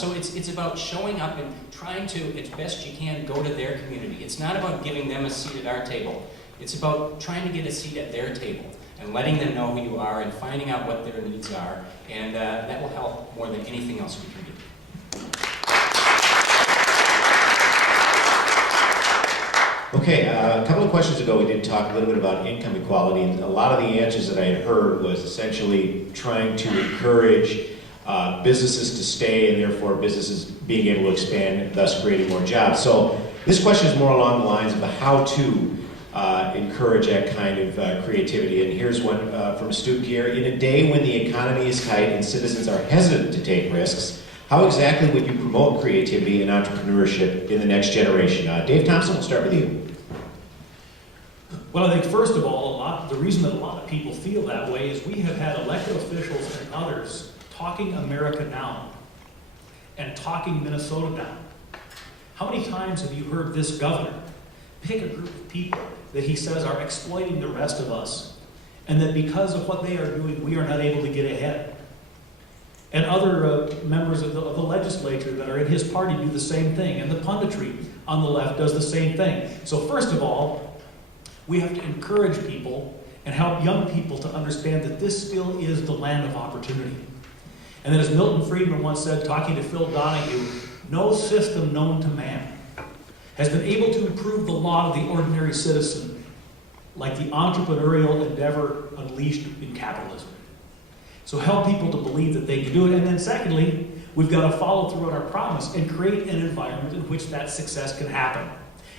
So it's about showing up and trying to, as best you can, go to their community. It's not about giving them a seat at our table. It's about trying to get a seat at their table and letting them know who you are and finding out what their needs are, and that will help more than anything else we can do. Okay, a couple of questions ago we did talk a little bit about income equality, and a lot of the answers that I had heard was essentially trying to encourage businesses to stay and therefore businesses being able to expand and thus creating more jobs. So this question is more along the lines of how to encourage that kind of creativity. And here's one from a student here. In a day when the economy is tight and citizens are hesitant to take risks, how exactly would you promote creativity and entrepreneurship in the next generation? Dave Thompson, we'll start with you. Well, I think first of all, the reason that a lot of people feel that way is we have had elected officials and others talking America down and talking Minnesota down. How many times have you heard this governor pick a group of people that he says are exploiting the rest of us, and that because of what they are doing, we are not able to get ahead? And other members of the legislature that are in his party do the same thing, and the punditry on the left does the same thing. So first of all, we have to encourage people and help young people to understand that this still is the land of opportunity. And then as Milton Friedman once said, talking to Phil Donahue, no system known to man has been able to improve the lot of the ordinary citizen like the entrepreneurial endeavor unleashed in capitalism. So help people to believe that they can do it. And then secondly, we've got to follow through on our promise and create an environment in which that success can happen.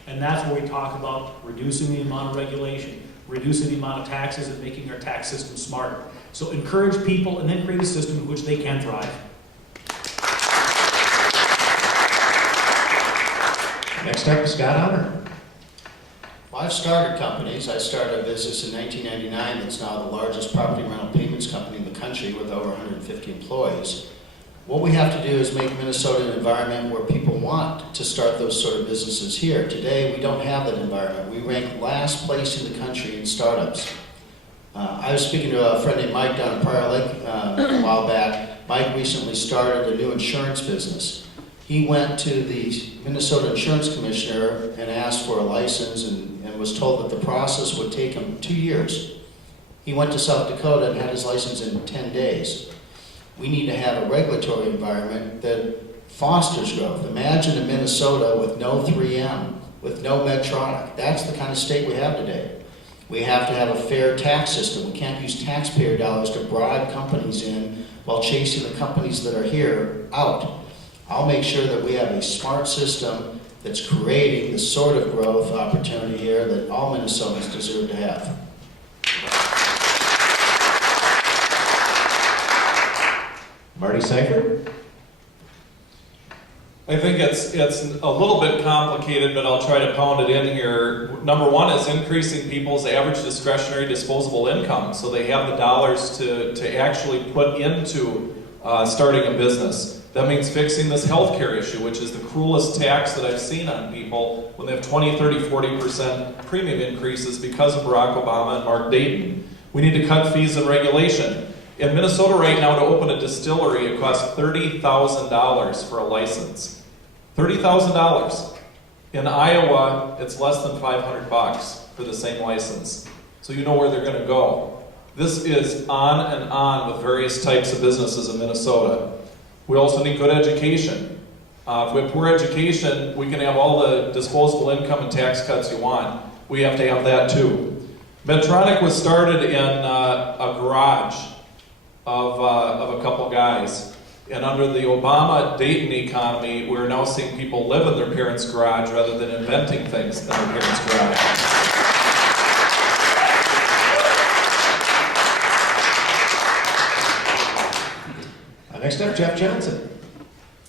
And that's where we talk about reducing the amount of regulation, reducing the amount of taxes, and making our tax system smarter. So encourage people and then create a system in which they can thrive. Next up, Scott Honor. Well, I've started companies. I started a business in 1999 that's now the largest property rental payments company in the country with over 150 employees. What we have to do is make Minnesota an environment where people want to start those sort of businesses here. Today, we don't have that environment. We rank last place in the country in startups. I was speaking to a friend named Mike down in Prior Lake a while back. Mike recently started a new insurance business. He went to the Minnesota Insurance Commissioner and asked for a license and was told that the process would take him 2 years. He went to South Dakota and had his license in 10 days. We need to have a regulatory environment that fosters growth. Imagine in Minnesota with no 3M, with no Medtronic. That's the kind of state we have today. We have to have a fair tax system. We can't use taxpayer dollars to bribe companies in while chasing the companies that are here out. I'll make sure that we have a smart system that's creating the sort of growth opportunity here that all Minnesotans deserve to have. Marty Seifert? I think it's a little bit complicated, but I'll try to pound it in here. Number one is increasing people's average discretionary disposable income, so they have the dollars to actually put into starting a business. That means fixing this healthcare issue, which is the cruelest tax that I've seen on people when they have 20, 30, 40% premium increases because of Barack Obama and Mark Dayton. We need to cut fees and regulation. In Minnesota right now, to open a distillery, it costs $30,000 for a license. $30,000. In Iowa, it's less than $500 for the same license. So you know where they're going to go. This is on and on with various types of businesses in Minnesota. We also need good education. If we have poor education, we can have all the disposable income and tax cuts you want. We have to have that too. Medtronic was started in a garage of a couple guys. And under the Obama-Dayton economy, we're now seeing people live in their parents' garage rather than inventing things in their parents' garage. Next up, Jeff Johnson.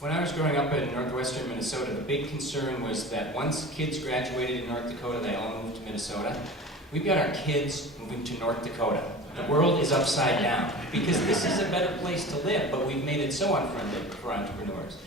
When I was growing up in northwestern Minnesota, the big concern was that once kids graduated in North Dakota, they all moved to Minnesota. We've got our kids moving to North Dakota. The world is upside down because this is a better place to live, but we've made it so unfriendly for entrepreneurs.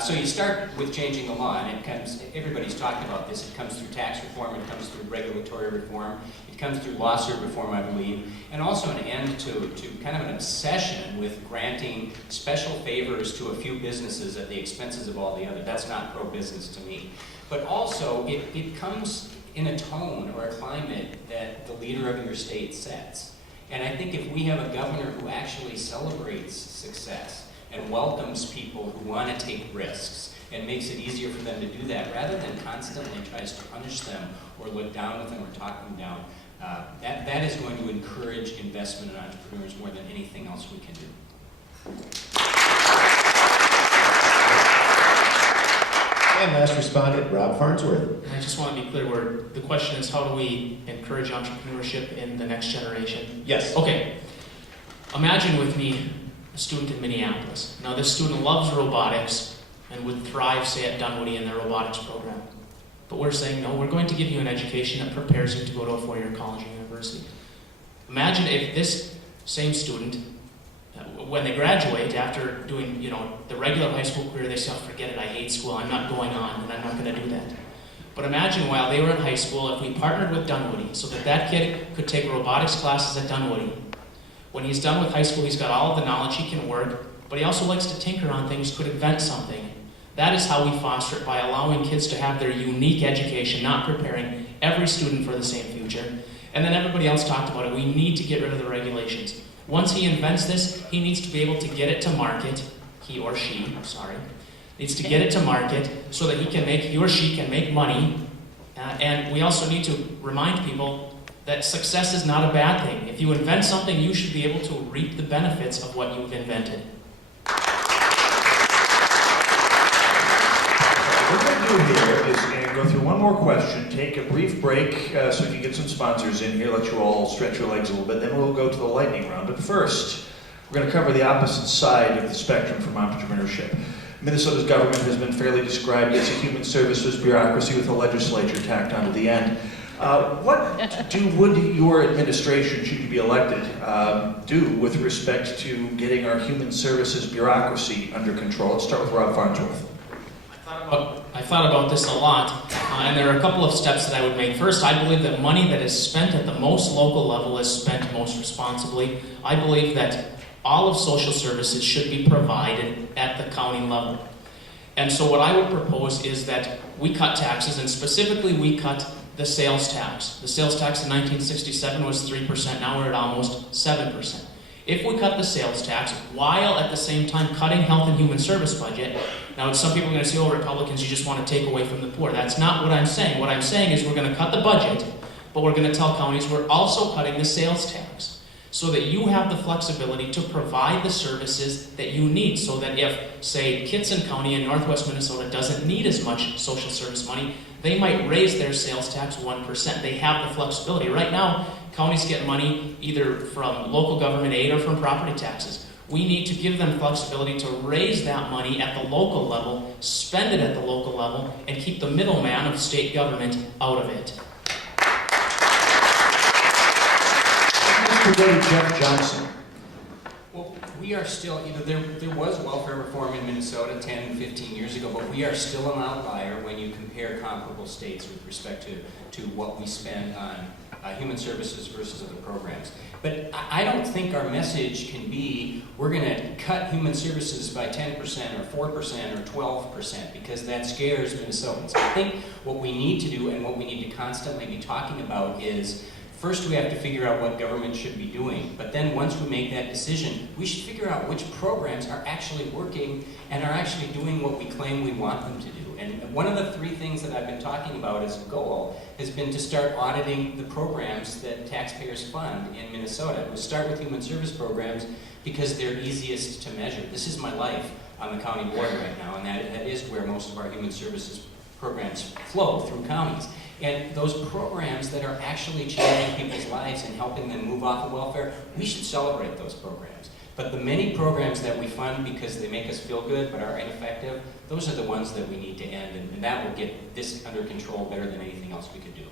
So you start with changing the law, and it comes, everybody's talked about this, it comes through tax reform, it comes through regulatory reform, it comes through lawsuit reform, I believe, and also an end to kind of an obsession with granting special favors to a few businesses at the expenses of all the others. That's not pro-business to me. But also, it comes in a tone or a climate that the leader of your state sets. And I think if we have a governor who actually celebrates success and welcomes people who want to take risks and makes it easier for them to do that, rather than constantly tries to punish them or look down with them or talk them down, that is going to encourage investment in entrepreneurs more than anything else we can do. And last respondent, Rob Farnsworth. I just want to be clear, the question is how do we encourage entrepreneurship in the next generation? Yes. Okay. Imagine with me a student in Minneapolis. Now this student loves robotics and would thrive, say, at Dunwoody in their robotics program. But we're saying, no, we're going to give you an education that prepares you to go to a four-year college or university. Imagine if this same student, when they graduate, after doing, the regular high school career, they say, oh, forget it, I hate school, I'm not going on, and I'm not going to do that. But imagine while they were in high school, if we partnered with Dunwoody so that kid could take robotics classes at Dunwoody. When he's done with high school, he's got all of the knowledge, he can work, but he also likes to tinker on things, could invent something. That is how we foster it, by allowing kids to have their unique education, not preparing every student for the same future. And then everybody else talked about it. We need to get rid of the regulations. Once he invents this, he needs to be able to get it to market, he or she, needs to get it to market so that he or she can make money. And we also need to remind people that success is not a bad thing. If you invent something, you should be able to reap the benefits of what you've invented. What we're going to do here is go through one more question, take a brief break so we can get some sponsors in here, let you all stretch your legs a little bit, then we'll go to the lightning round. But first, we're going to cover the opposite side of the spectrum from entrepreneurship. Minnesota's government has been fairly described as a human services bureaucracy with a legislature tacked onto the end. What would your administration, should you be elected, do with respect to getting our human services bureaucracy under control? Let's start with Rob Farnsworth. I thought about this a lot, and there are a couple of steps that I would make. First, I believe that money that is spent at the most local level is spent most responsibly. I believe that all of social services should be provided at the county level. And so what I would propose is that we cut taxes, and specifically we cut the sales tax. The sales tax in 1967 was 3%, now we're at almost 7%. If we cut the sales tax while at the same time cutting health and human service budget, now some people are going to say, oh, Republicans, you just want to take away from the poor. That's not what I'm saying. What I'm saying is we're going to cut the budget, but we're going to tell counties we're also cutting the sales tax so that you have the flexibility to provide the services that you need, so that if, say, Kitson County in northwest Minnesota doesn't need as much social service money, they might raise their sales tax 1%. They have the flexibility. Right now, counties get money either from local government aid or from property taxes. We need to give them flexibility to raise that money at the local level, spend it at the local level, and keep the middleman of state government out of it. Mr. Deputy Jeff Johnson. Well, we are still, there was welfare reform in Minnesota 10, 15 years ago, but we are still an outlier when you compare comparable states with respect to what we spend on human services versus other programs. But I don't think our message can be, we're going to cut human services by 10% or 4% or 12%, because that scares Minnesotans. I think what we need to do and what we need to constantly be talking about is, first we have to figure out what government should be doing, but then once we make that decision, we should figure out which programs are actually working and are actually doing what we claim we want them to do. And one of the three things that I've been talking about as a goal has been to start auditing the programs that taxpayers fund in Minnesota. We'll start with human service programs because they're easiest to measure. This is my life on the county board right now, and that is where most of our human services programs flow, through counties. And those programs that are actually changing people's lives and helping them move off of welfare, we should celebrate those programs. But the many programs that we fund because they make us feel good but are ineffective, those are the ones that we need to end, and that will get this under control better than anything else we could do.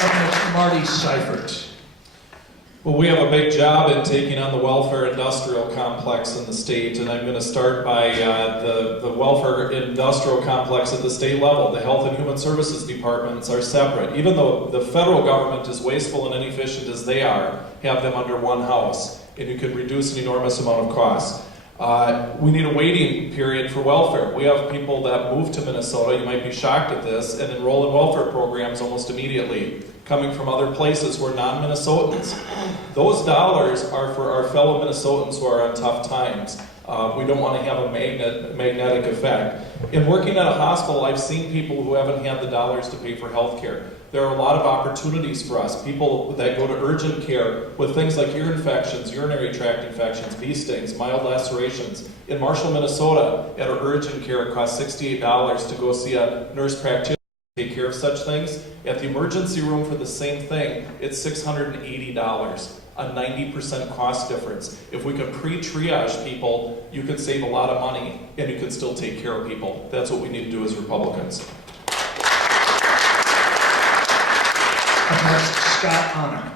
Up next, Marty Seifert. Well, we have a big job in taking on the welfare industrial complex in the state, and I'm going to start by the welfare industrial complex at the state level. The health and human services departments are separate. Even though the federal government, as wasteful and inefficient as they are, have them under one house, and you can reduce an enormous amount of costs. We need a waiting period for welfare. We have people that move to Minnesota, you might be shocked at this, and enroll in welfare programs almost immediately, coming from other places who are non-Minnesotans. Those dollars are for our fellow Minnesotans who are on tough times. We don't want to have a magnetic effect. In working at a hospital, I've seen people who haven't had the dollars to pay for health care. There are a lot of opportunities for us. People that go to urgent care with things like ear infections, urinary tract infections, bee stings, mild lacerations. In Marshall, Minnesota, at our urgent care, it costs $68 to go see a nurse practitioner to take care of such things. At the emergency room for the same thing, it's $680, a 90% cost difference. If we could pre-triage people, you could save a lot of money and you could still take care of people. That's what we need to do as Republicans. Scott Honor.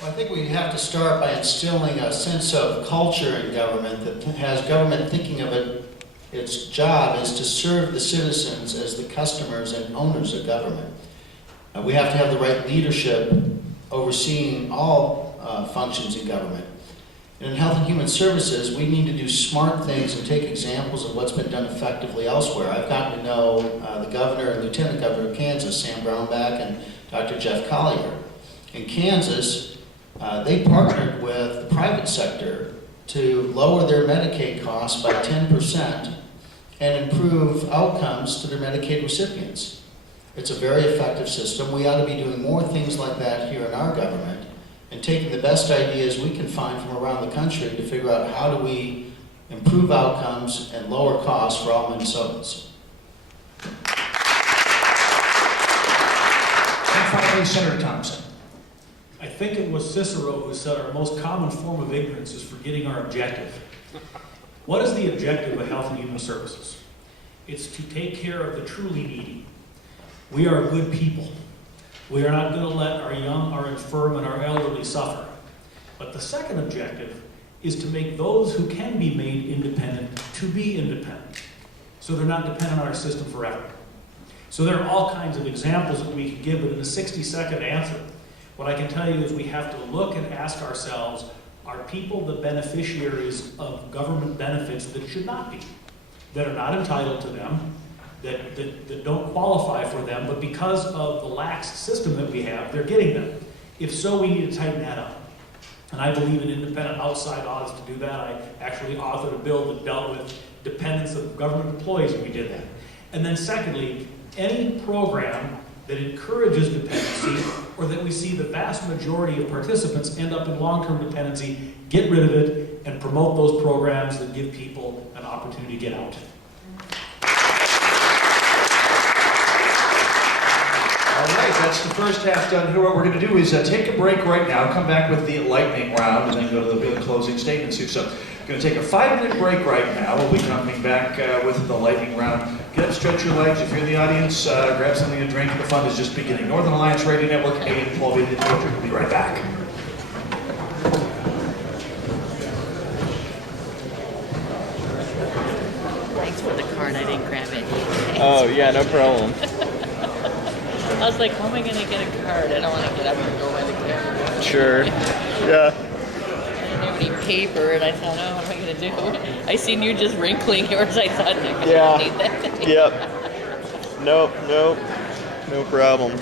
Well, I think we have to start by instilling a sense of culture in government that has government thinking of it. Its job is to serve the citizens as the customers and owners of government. We have to have the right leadership overseeing all functions in government. And in health and human services, we need to do smart things and take examples of what's been done effectively elsewhere. I've gotten to know the governor and lieutenant governor of Kansas, Sam Brownback, and Dr. Jeff Collier. In Kansas, they partnered with the private sector to lower their Medicaid costs by 10% and improve outcomes to their Medicaid recipients. It's a very effective system. We ought to be doing more things like that here in our government and taking the best ideas we can find from around the country to figure out how do we improve outcomes and lower costs for all Minnesotans. And finally, Senator Thompson. I think it was Cicero who said our most common form of ignorance is forgetting our objective. What is the objective of health and human services? It's to take care of the truly needy. We are good people. We are not going to let our young, our infirm, and our elderly suffer. But the second objective is to make those who can be made independent to be independent, so they're not dependent on our system forever. So there are all kinds of examples that we can give, but in a 60-second answer, what I can tell you is we have to look and ask ourselves, are people the beneficiaries of government benefits that should not be, that are not entitled to them, that don't qualify for them, but because of the lax system that we have, they're getting them. If so, we need to tighten that up. And I believe in independent outside audits to do that. I actually authored a bill that dealt with dependents of government employees, and we did that. And then secondly, any program that encourages dependency, or that we see the vast majority of participants end up in long-term dependency, get rid of it and promote those programs that give people an opportunity to get out. All right, that's the first half done here. What we're going to do is take a break right now, come back with the lightning round, and then go to the closing statements here. So, going to take a 5-minute break right now. We'll be coming back with the lightning round. Get up, stretch your legs. If you're in the audience, grab something to drink. The fun is just beginning. Northern Alliance Radio Network, AM 1280 The Patriot. We'll be right back. Thanks for the card. I didn't grab it. Oh, yeah, no problem. I was like, how am I going to get a card? I don't want to get up and go by the camera. Sure. Yeah. I didn't have any paper, and I thought, oh, what am I going to do? I seen you just wrinkling yours. I thought, I Yeah. need that. Yep. Nope. No problem.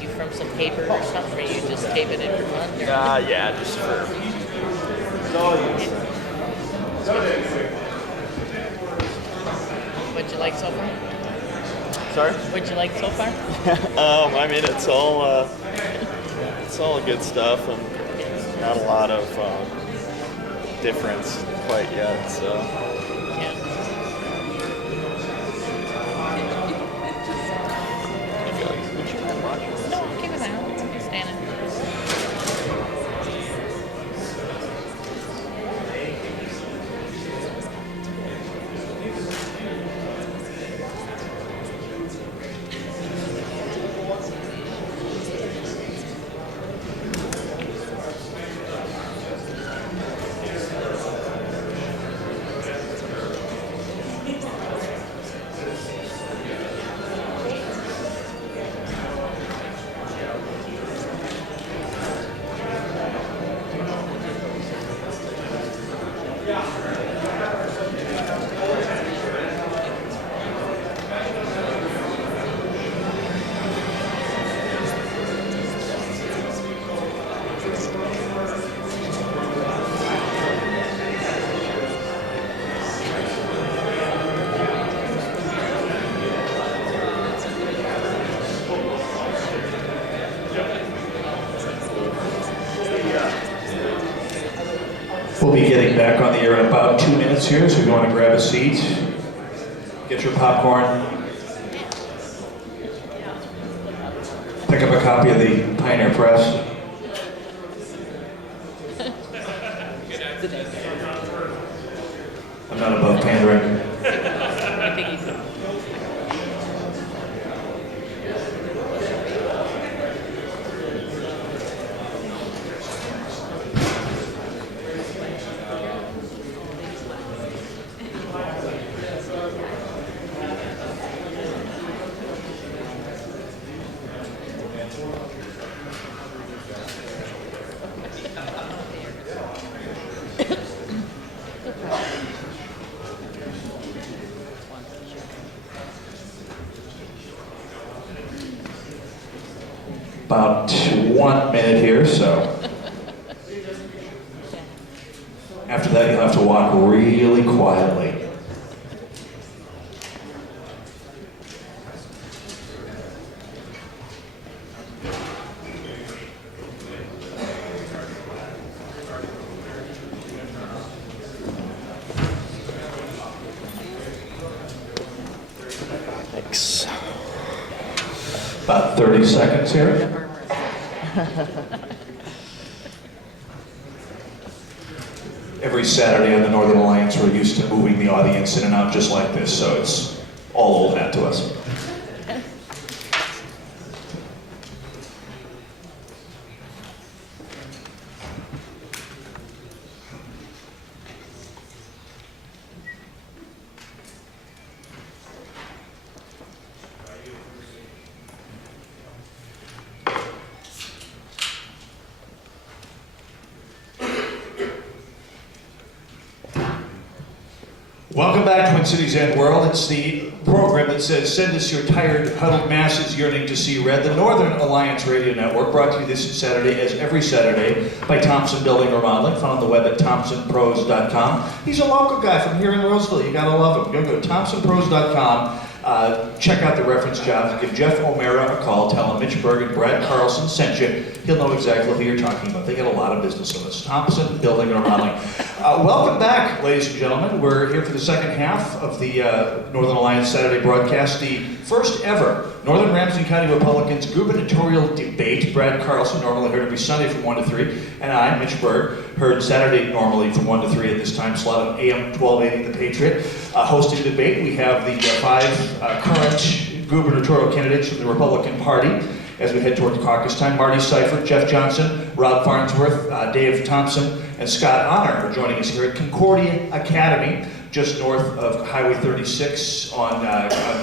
You from some paper or something, or you just tape it in for fun? Yeah, just for... What'd you like so far? Sorry? What'd you like so far? I mean, it's all good stuff, and not a lot of difference quite yet, so... Yeah. Would you mind watching? No, keep it down. You're standing. We'll be getting back on the air in about 2 minutes here, so if you want to grab a seat, get your popcorn, pick up a copy of the Pioneer Press. I'm not above pandering. I think he's. About 1 minute here, so. After that, you'll have to walk really quietly. Thanks. About 30 seconds here. Every Saturday on the Northern Alliance, we're used to moving the audience in and out just like this, so it's all old hat to us. Welcome back, Twin Cities and World. It's the program that says, send us your tired, huddled masses yearning to see red. The Northern Alliance Radio Network, brought to you this Saturday, as every Saturday, by Thompson Building Remodeling, found on the web at thompsonpros.com. He's a local guy from here in Roseville. You gotta love him. Go to thompsonpros.com. Check out the reference jobs. Give Jeff O'Mara a call. Tell him Mitch Berg and Brad Carlson sent you. He'll know exactly who you're talking about. They get a lot of business with us. Thompson Building and Remodeling. Welcome back, ladies and gentlemen. We're here for the second half of the Northern Alliance Saturday broadcast, the first ever Northern Ramsey County Republicans gubernatorial debate. Brad Carlson, normally heard every Sunday from 1 to 3, and I, Mitch Berg, heard Saturday normally from 1 to 3 at this time slot on AM 1280 The Patriot. Hosting the debate, we have the five current gubernatorial candidates from the Republican Party as we head toward the caucus time. Marty Seifert, Jeff Johnson, Rob Farnsworth, Dave Thompson, and Scott Honor are joining us here at Concordia Academy, just north of Highway 36 on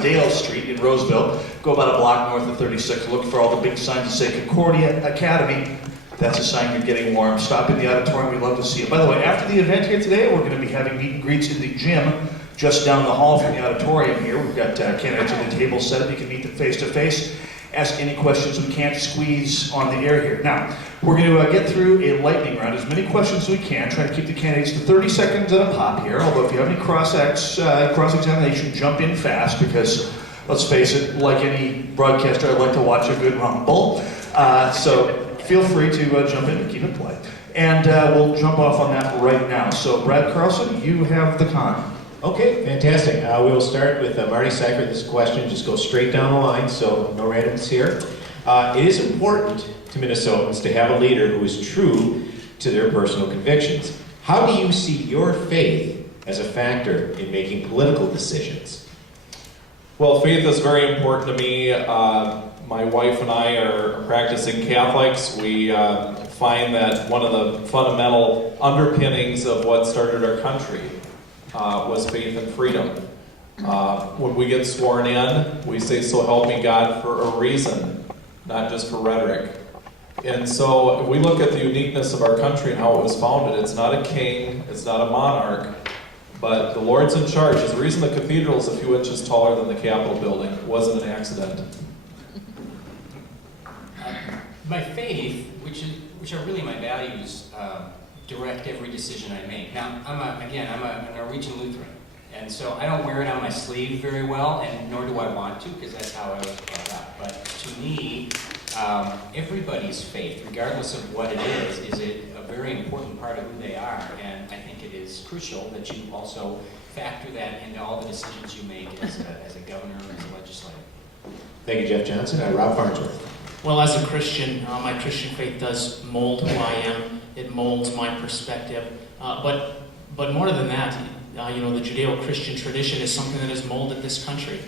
Dale Street in Roseville. Go about a block north of 36, look for all the big signs that say Concordia Academy. That's a sign you're getting warm. Stop in the auditorium, we'd love to see you. By the way, after the event here today, we're going to be having meet and greets in the gym just down the hall from the auditorium here. We've got candidates at the table set up. You can meet them face to face. Ask any questions we can't squeeze on the air here. Now, we're going to get through a lightning round, as many questions as we can, try to keep the candidates to 30 seconds at a pop here, although if you have any cross-examination, jump in fast, because let's face it, like any broadcaster, I'd like to watch a good rumble. So feel free to jump in and keep it polite. And we'll jump off on that right now. So Brad Carlson, you have the con. Okay, fantastic. We will start with Marty Seifert. This question just goes straight down the line, so no randoms here. It is important to Minnesotans to have a leader who is true to their personal convictions. How do you see your faith as a factor in making political decisions? Well, faith is very important to me. My wife and I are practicing Catholics. We find that one of the fundamental underpinnings of what started our country was faith and freedom. When we get sworn in, we say, "So help me God," for a reason, not just for rhetoric. And so if we look at the uniqueness of our country and how it was founded, it's not a king, it's not a monarch, but the Lord's in charge. There's a reason the cathedral is a few inches taller than the Capitol building. It wasn't an accident. My faith, which are really my values, direct every decision I make. Now, I'm a Norwegian Lutheran, and so I don't wear it on my sleeve very well, and nor do I want to, because that's how I was brought up. But to me, everybody's faith, regardless of what it is a very important part of who they are. And I think it is crucial that you also factor that into all the decisions you make as a governor or as a legislator. Thank you, Jeff Johnson. Rob Farnsworth. Well, as a Christian, my Christian faith does mold who I am. It molds my perspective. But more than that, the Judeo-Christian tradition is something that has molded this country,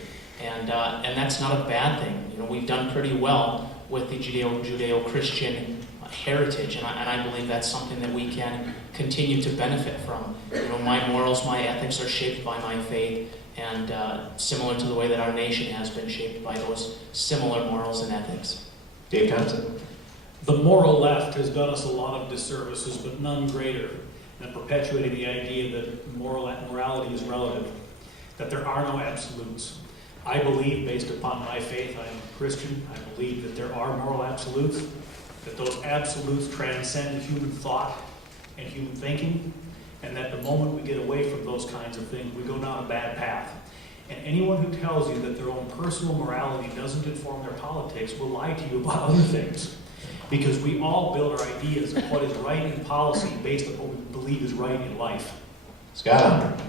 and that's not a bad thing. We've done pretty well with the Judeo-Christian heritage, and I believe that's something that we can continue to benefit from. My morals, my ethics are shaped by my faith, and similar to the way that our nation has been shaped by those similar morals and ethics. Dave Thompson. The moral left has done us a lot of disservices, but none greater than perpetuating the idea that morality is relative, that there are no absolutes. I believe, based upon my faith, I am a Christian, I believe that there are moral absolutes, that those absolutes transcend human thought and human thinking, and that the moment we get away from those kinds of things, we go down a bad path. And anyone who tells you that their own personal morality doesn't inform their politics will lie to you about other things. Because we all build our ideas of what is right in policy based on what we believe is right in life. Scott.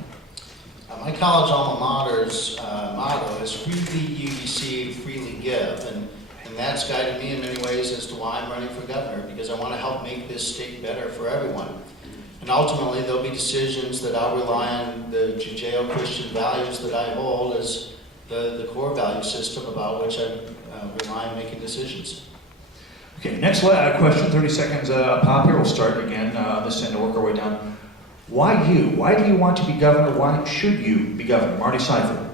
My college alma mater's motto is freely you receive, freely give. And that's guided me in many ways as to why I'm running for governor, because I want to help make this state better for everyone. And ultimately, there'll be decisions that I'll rely on the Judeo-Christian values that I hold as the core value system about which I rely on making decisions. Okay, next question, 30 seconds pop here. We'll start again this end and work our way down. Why you? Why do you want to be governor? Why should you be governor? Marty Seifert.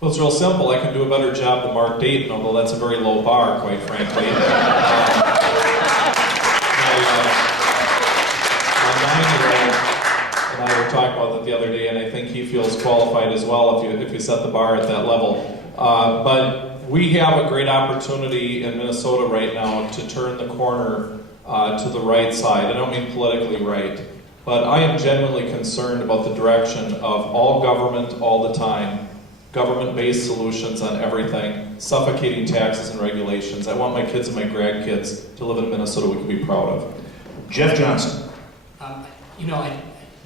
Well, it's real simple. I can do a better job than Mark Dayton, although that's a very low bar, quite frankly. My 9-year-old and I were talking about that the other day, and I think he feels qualified as well if you set the bar at that level. But we have a great opportunity in Minnesota right now to turn the corner to the right side. I don't mean politically right, but I am genuinely concerned about the direction of all government all the time, government-based solutions on everything, suffocating taxes and regulations. I want my kids and my grandkids to live in a Minnesota we can be proud of. Jeff Johnson.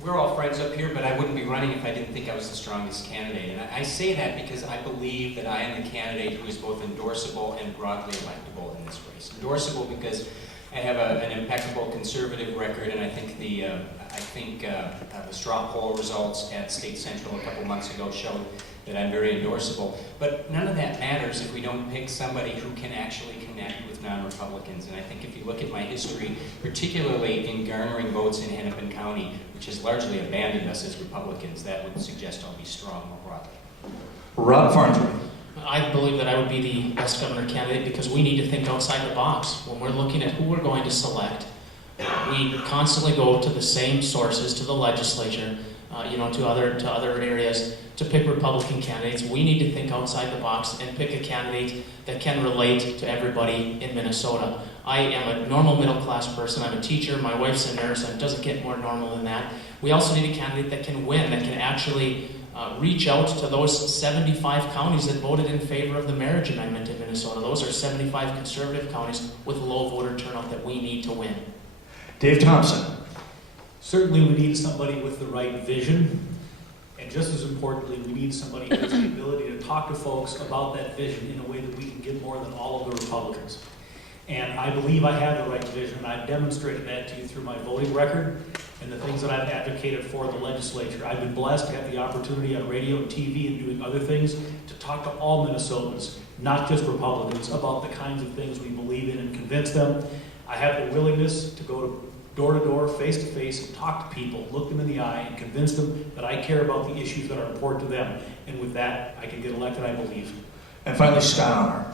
We're all friends up here, but I wouldn't be running if I didn't think I was the strongest candidate. And I say that because I believe that I am the candidate who is both endorsable and broadly electable in this race. Endorsable because I have an impeccable conservative record, and I think the straw poll results at State Central a couple months ago showed that I'm very endorsable. But none of that matters if we don't pick somebody who can actually connect with non-Republicans. And I think if you look at my history, particularly in garnering votes in Hennepin County, which has largely abandoned us as Republicans, that would suggest I'll be strong more broadly. Rob Farnsworth. I believe that I would be the best governor candidate because we need to think outside the box. When we're looking at who we're going to select, we constantly go to the same sources, to the legislature, to other areas, to pick Republican candidates. We need to think outside the box and pick a candidate that can relate to everybody in Minnesota. I am a normal middle-class person. I'm a teacher. My wife's a nurse, and it doesn't get more normal than that. We also need a candidate that can win, that can actually reach out to those 75 counties that voted in favor of the marriage amendment in Minnesota. Those are 75 conservative counties with low voter turnout that we need to win. Dave Thompson. Certainly we need somebody with the right vision, and just as importantly, we need somebody who has the ability to talk to folks about that vision in a way that we can get more than all of the Republicans. And I believe I have the right vision, and I've demonstrated that to you through my voting record and the things that I've advocated for in the legislature. I've been blessed to have the opportunity on radio and TV and doing other things to talk to all Minnesotans, not just Republicans, about the kinds of things we believe in and convince them. I have the willingness to go door to door, face to face, and talk to people, look them in the eye, and convince them that I care about the issues that are important to them. And with that, I can get elected, I believe. And finally, Scott Honor.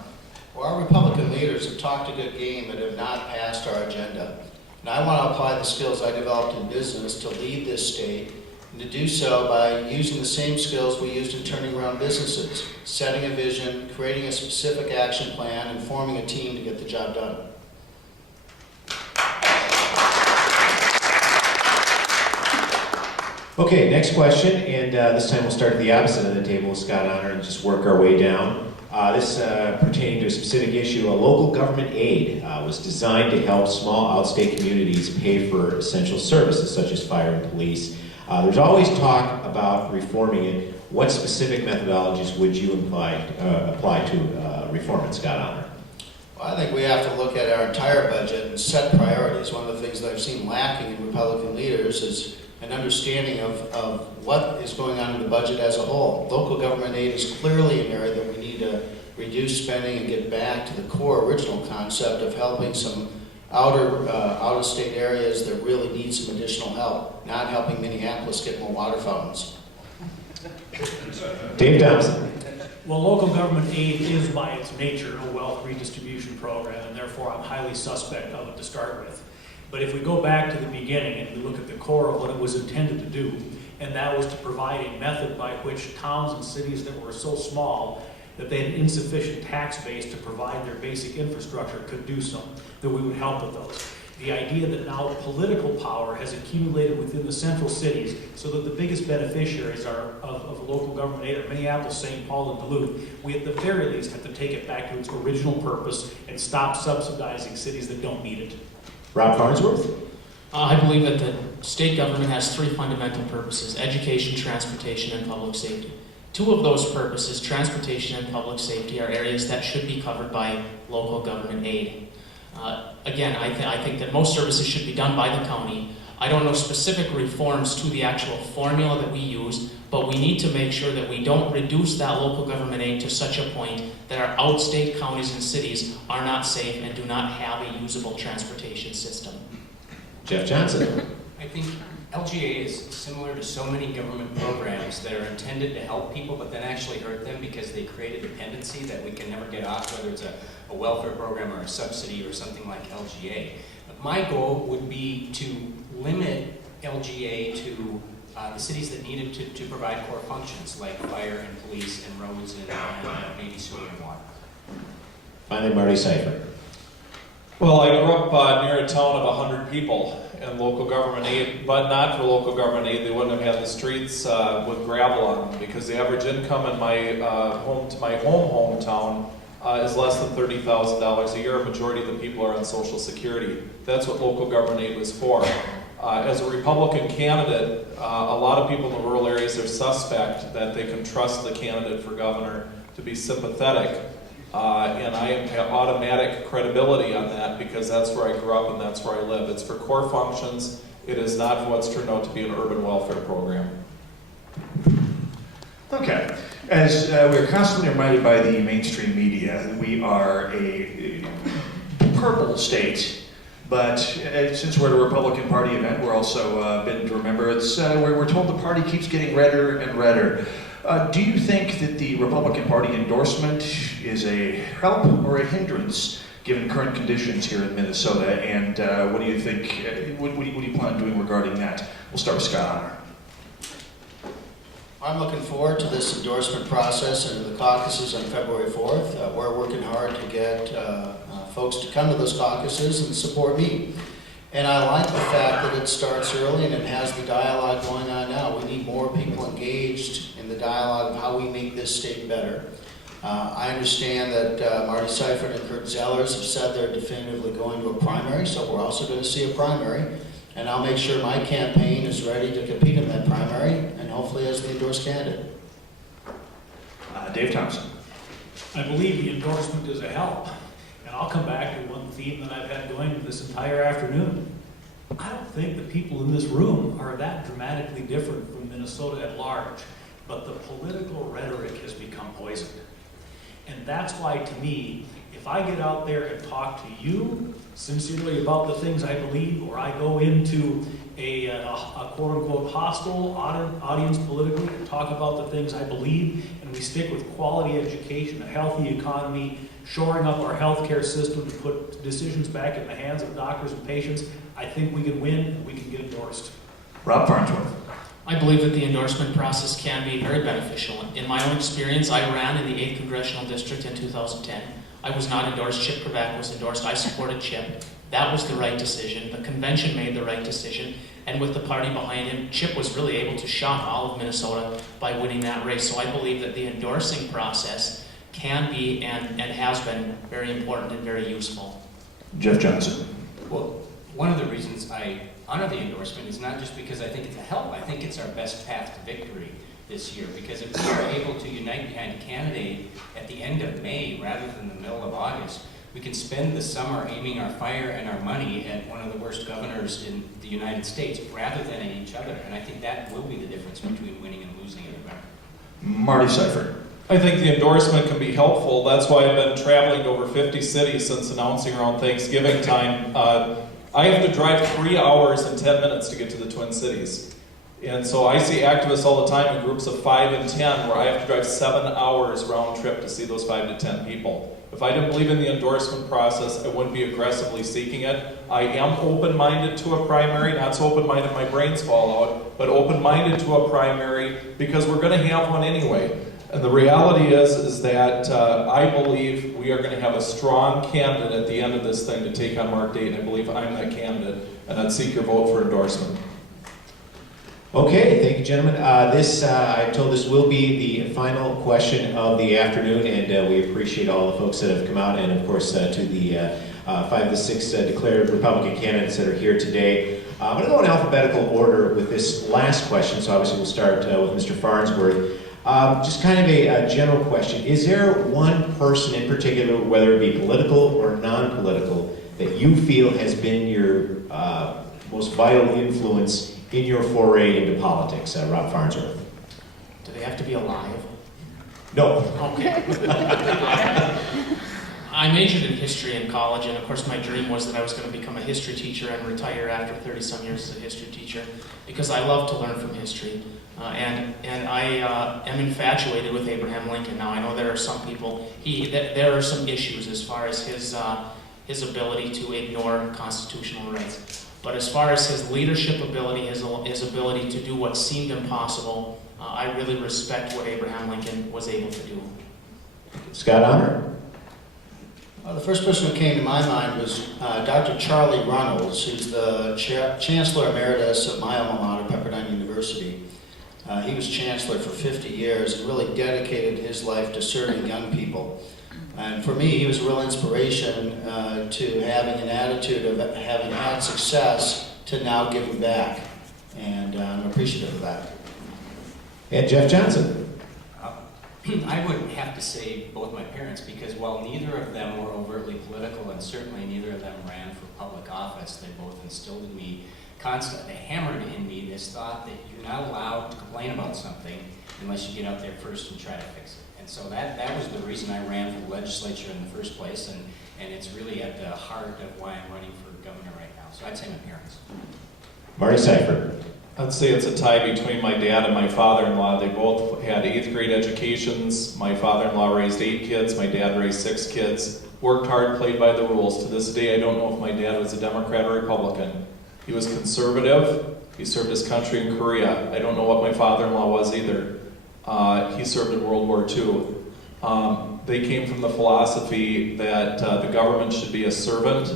Well, our Republican leaders have talked a good game but have not passed our agenda. And I want to apply the skills I developed in business to lead this state, and to do so by using the same skills we used in turning around businesses, setting a vision, creating a specific action plan, and forming a team to get the job done. Okay, next question, and this time we'll start at the opposite end of the table with Scott Honor and just work our way down. This pertaining to a specific issue. A local government aid was designed to help small outstate communities pay for essential services such as fire and police. There's always talk about reforming it. What specific methodologies would you apply to reform it, Scott Honor? Well, I think we have to look at our entire budget and set priorities. One of the things that I've seen lacking in Republican leaders is an understanding of what is going on in the budget as a whole. Local government aid is clearly an area that we need to reduce spending and get back to the core original concept of helping some out-of-state areas that really need some additional help, not helping Minneapolis get more water fountains. Dave Thompson. Well, local government aid is by its nature a wealth redistribution program, and therefore I'm highly suspect of it to start with. But if we go back to the beginning and we look at the core of what it was intended to do, and that was to provide a method by which towns and cities that were so small that they had an insufficient tax base to provide their basic infrastructure could do so, that we would help with those. The idea that now political power has accumulated within the central cities so that the biggest beneficiaries of local government aid are Minneapolis, St. Paul, and Duluth, we at the very least have to take it back to its original purpose and stop subsidizing cities that don't need it. Rob Farnsworth. I believe that the state government has three fundamental purposes: education, transportation, and public safety. Two of those purposes, transportation and public safety, are areas that should be covered by local government aid. Again, I think that most services should be done by the county. I don't know specific reforms to the actual formula that we use, but we need to make sure that we don't reduce that local government aid to such a point that our outstate counties and cities are not safe and do not have a usable transportation system. Jeff Johnson. I think LGA is similar to so many government programs that are intended to help people but then actually hurt them because they create a dependency that we can never get off, whether it's a welfare program or a subsidy or something like LGA. But my goal would be to limit LGA to the cities that need it to provide core functions like fire and police and roads and maybe sewer and water. Finally, Marty Seifert. Well, I grew up near a town of 100 people, and local government aid, but not for local government aid, they wouldn't have had the streets with gravel on them, because the average income in my hometown is less than $30,000 a year. A majority of the people are on Social Security. That's what local government aid was for. As a Republican candidate, a lot of people in the rural areas are suspect that they can trust the candidate for governor to be sympathetic. And I have automatic credibility on that because that's where I grew up and that's where I live. It's for core functions. It is not for what's turned out to be an urban welfare program. Okay. As we're constantly reminded by the mainstream media, we are a purple state. But since we're at a Republican Party event, we're also bidden to remember we're told the party keeps getting redder and redder. Do you think that the Republican Party endorsement is a help or a hindrance given current conditions here in Minnesota? And what do you think, what do you plan on doing regarding that? We'll start with Scott Honor. I'm looking forward to this endorsement process and the caucuses on February 4th. We're working hard to get folks to come to those caucuses and support me. And I like the fact that it starts early and it has the dialogue going on now. We need more people engaged in the dialogue of how we make this state better. I understand that Marty Seifert and Kurt Zellers have said they're definitively going to a primary, so we're also going to see a primary. And I'll make sure my campaign is ready to compete in that primary and hopefully as the endorsed candidate. Dave Thompson. I believe the endorsement is a help. And I'll come back to one theme that I've had going this entire afternoon. I don't think the people in this room are that dramatically different from Minnesota at large, but the political rhetoric has become poisoned. And that's why, to me, if I get out there and talk to you sincerely about the things I believe, or I go into a quote-unquote hostile audience politically and talk about the things I believe, and we stick with quality education, a healthy economy, shoring up our healthcare system to put decisions back in the hands of doctors and patients, I think we can win and we can get endorsed. Rob Farnsworth. I believe that the endorsement process can be very beneficial. In my own experience, I ran in the 8th Congressional District in 2010. I was not endorsed. Chip Kravac was endorsed. I supported Chip. That was the right decision. The convention made the right decision. And with the party behind him, Chip was really able to shock all of Minnesota by winning that race. So I believe that the endorsing process can be and has been very important and very useful. Jeff Johnson. Well, one of the reasons I honor the endorsement is not just because I think it's a help. I think it's our best path to victory this year, because if we are able to unite behind a candidate at the end of May rather than the middle of August, we can spend the summer aiming our fire and our money at one of the worst governors in the United States rather than at each other. And I think that will be the difference between winning and losing in November. Marty Seifert. I think the endorsement can be helpful. That's why I've been traveling to over 50 cities since announcing around Thanksgiving time. I have to drive 3 hours and 10 minutes to get to the Twin Cities. And so I see activists all the time in groups of 5 and 10 where I have to drive 7 hours round trip to see those 5 to 10 people. If I didn't believe in the endorsement process, I wouldn't be aggressively seeking it. I am open-minded to a primary, not so open-minded my brains fall out, but open-minded to a primary because we're going to have one anyway. And the reality is that I believe we are going to have a strong candidate at the end of this thing to take on Mark Dayton. I believe I'm that candidate, and I'd seek your vote for endorsement. Okay, thank you, gentlemen. I'm told this will be the final question of the afternoon, and we appreciate all the folks that have come out, and of course to the 5 to 6 declared Republican candidates that are here today. I'm going to go in alphabetical order with this last question, so obviously we'll start with Mr. Farnsworth. Just kind of a general question. Is there one person in particular, whether it be political or non-political, that you feel has been your most vital influence in your foray into politics, Rob Farnsworth? Do they have to be alive? No. Okay. I majored in history in college, and of course my dream was that I was going to become a history teacher and retire after 30-some years as a history teacher, because I love to learn from history. And I am infatuated with Abraham Lincoln. Now I know there are some people, there are some issues as far as his ability to ignore constitutional rights. But as far as his leadership ability, his ability to do what seemed impossible, I really respect what Abraham Lincoln was able to do. Scott Honor? The first person who came to my mind was Dr. Charlie Runnels, who's the Chancellor Emeritus of my alma mater, Pepperdine University. He was Chancellor for 50 years and really dedicated his life to serving young people. And for me, he was a real inspiration to having an attitude of having had success to now giving back. And I'm appreciative of that. And Jeff Johnson? I would have to say both my parents, because while neither of them were overtly political and certainly neither of them ran for public office, they both instilled in me constantly, hammered in me this thought that you're not allowed to complain about something unless you get out there first and try to fix it. And so that was the reason I ran for the legislature in the first place, and it's really at the heart of why I'm running for governor right now. So I'd say my parents. Marty Seifert? I'd say it's a tie between my dad and my father-in-law. They both had 8th grade educations. My father-in-law raised 8 kids. My dad raised 6 kids. Worked hard, played by the rules. To this day, I don't know if my dad was a Democrat or Republican. He was conservative. He served his country in Korea. I don't know what my father-in-law was either. He served in World War II. They came from the philosophy that the government should be a servant,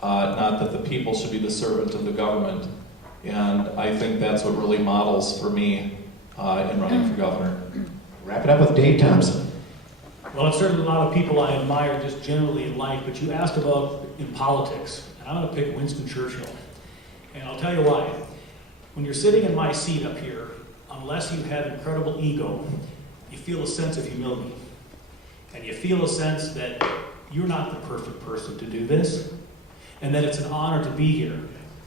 not that the people should be the servant of the government. And I think that's what really models for me in running for governor. Wrap it up with Dave Thompson. Well, it's certainly a lot of people I admire just generally in life, but you asked about in politics, and I'm going to pick Winston Churchill. And I'll tell you why. When you're sitting in my seat up here, unless you have incredible ego, you feel a sense of humility. And you feel a sense that you're not the perfect person to do this, and that it's an honor to be here.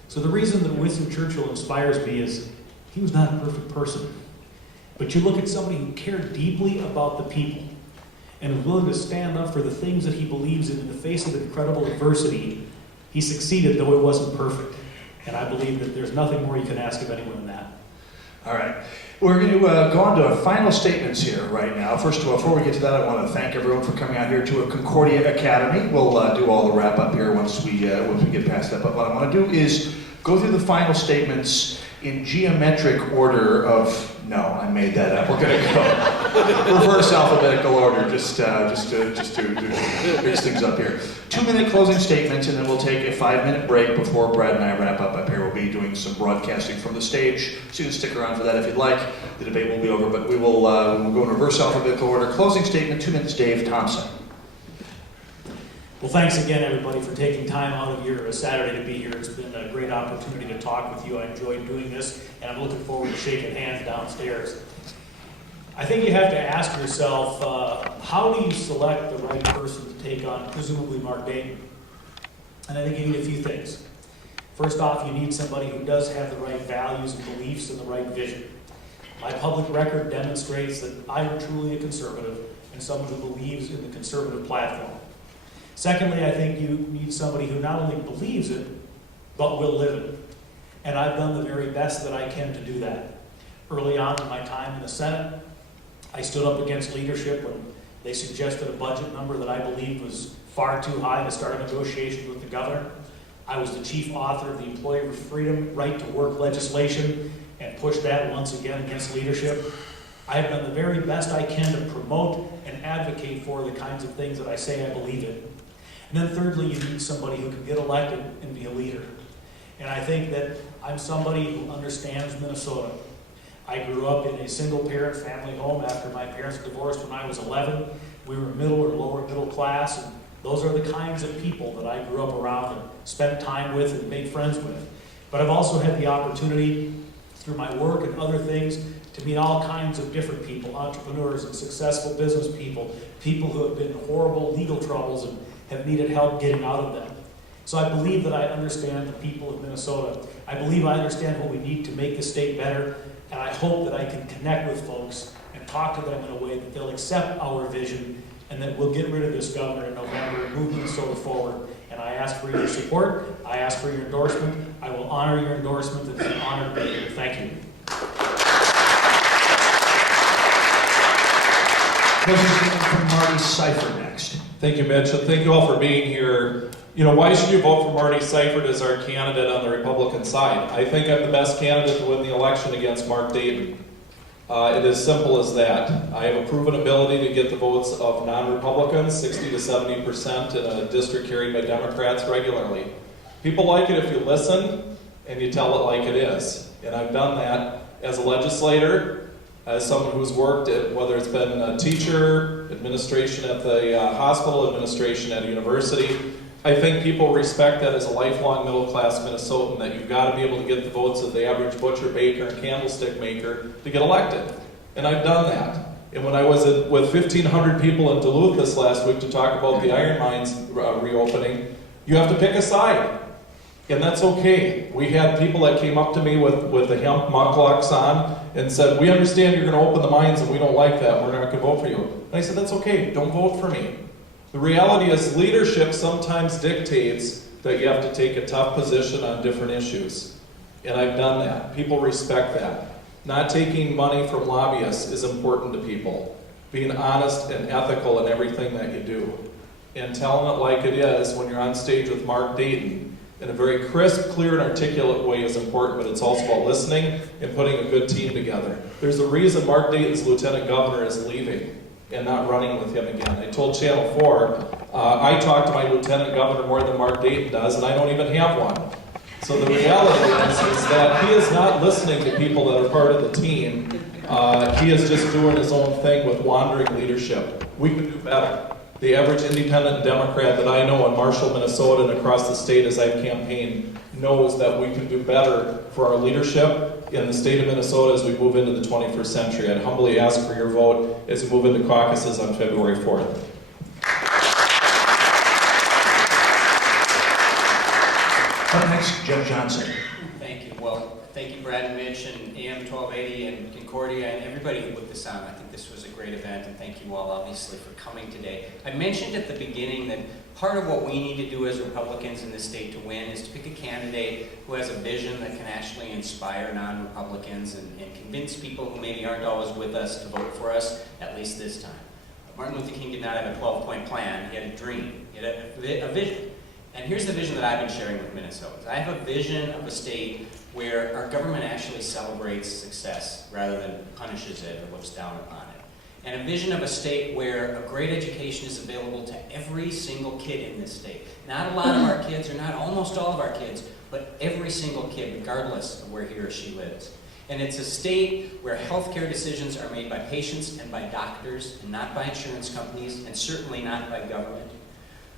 So the reason that Winston Churchill inspires me is he was not a perfect person. But you look at somebody who cared deeply about the people and is willing to stand up for the things that he believes in the face of incredible adversity. He succeeded, though it wasn't perfect. And I believe that there's nothing more you can ask of anyone than that. All right. We're going to go on to final statements here right now. First of all, before we get to that, I want to thank everyone for coming out here to a Concordia Academy. We'll do all the wrap up here once we get past that. But what I want to do is go go through the final statements in geometric order of, no, I made that up. We're going to go reverse alphabetical order, just to mix things up here. 2-minute closing statements, and then we'll take a 5-minute break before Brad and I wrap up here. We'll be doing some broadcasting from the stage, so you can stick around for that if you'd like. The debate will be over, but we'll go in reverse alphabetical order. Closing statement, 2 minutes, Dave Thompson. Well, thanks again, everybody, for taking time out of your Saturday to be here. It's been a great opportunity to talk with you. I enjoyed doing this, and I'm looking forward to shaking hands downstairs. I think you have to ask yourself, how do you select the right person to take on, presumably Mark Dayton? And I think you need a few things. First off, you need somebody who does have the right values and beliefs and the right vision. My public record demonstrates that I am truly a conservative and someone who believes in the conservative platform. Secondly, I think you need somebody who not only believes it, but will live it. And I've done the very best that I can to do that. Early on in my time in the Senate, I stood up against leadership when they suggested a budget number that I believed was far too high to start a negotiation with the governor. I was the chief author of the Employee Freedom Right to Work legislation and pushed that once again against leadership. I have done the very best I can to promote and advocate for the kinds of things that I say I believe in. And then thirdly, you need somebody who can get elected and be a leader. And I think that I'm somebody who understands Minnesota. I grew up in a single-parent family home after my parents divorced when I was 11. We were middle or lower middle class, and those are the kinds of people that I grew up around and spent time with and made friends with. But I've also had the opportunity, through my work and other things, to meet all kinds of different people, entrepreneurs and successful business people, people who have been in horrible legal troubles and have needed help getting out of them. So I believe that I understand the people of Minnesota. I believe I understand what we need to make the state better, and I hope that I can connect with folks and talk to them in a way that they'll accept our vision and that we'll get rid of this governor in November and move Minnesota forward. And I ask for your support. I ask for your endorsement. I will honor your endorsement. It's an honor to be here. Thank you. Closing statement from Marty Seifert next. Thank you, Mitch, and thank you all for being here. You know, why should you vote for Marty Seifert as our candidate on the Republican side? I think I'm the best candidate to win the election against Mark Dayton. It is simple as that. I have a proven ability to get the votes of non-Republicans, 60 to 70% in a district carried by Democrats regularly. People like it if you listen and you tell it like it is. And I've done that as a legislator, as someone who's worked at, whether it's been a teacher, administration at the hospital, administration at a university. I think people respect that as a lifelong middle-class Minnesotan, that you've got to be able to get the votes of the average butcher, baker, and candlestick maker to get elected. And I've done that. And when I was with 1,500 people in Duluth this last week to talk about the iron mines reopening, you have to pick a side. And that's okay. We had people that came up to me with the hemp mucklucks on and said, we understand you're going to open the mines and we don't like that. We're not going to vote for you. And I said, that's okay. Don't vote for me. The reality is leadership sometimes dictates that you have to take a tough position on different issues. And I've done that. People respect that. Not taking money from lobbyists is important to people. Being honest and ethical in everything that you do. And telling it like it is when you're on stage with Mark Dayton in a very crisp, clear, and articulate way is important, but it's also about listening and putting a good team together. There's a reason Mark Dayton's lieutenant governor is leaving and not running with him again. I told Channel 4, I talk to my lieutenant governor more than Mark Dayton does, and I don't even have one. So the reality is that he is not listening to people that are part of the team. He is just doing his own thing with wandering leadership. We can do better. The average independent Democrat that I know in Marshall, Minnesota, and across the state as I've campaigned knows that we can do better for our leadership in the state of Minnesota as we move into the 21st century. I'd humbly ask for your vote as we move into caucuses on February 4th. Up next, Jeff Johnson. Thank you. Well, thank you, Brad and Mitch and AM 1280 and Concordia and everybody who put this on. I think this was a great event, and thank you all, obviously, for coming today. I mentioned at the beginning that part of what we need to do as Republicans in this state to win is to pick a candidate who has a vision that can actually inspire non-Republicans and convince people who maybe aren't always with us to vote for us, at least this time. Martin Luther King did not have a 12-point plan. He had a dream. He had a vision. And here's the vision that I've been sharing with Minnesotans. I have a vision of a state where our government actually celebrates success rather than punishes it or looks down upon it. And a vision of a state where a great education is available to every single kid in this state. Not a lot of our kids, or not almost all of our kids, but every single kid, regardless of where he or she lives. And it's a state where healthcare decisions are made by patients and by doctors, and not by insurance companies, and certainly not by government.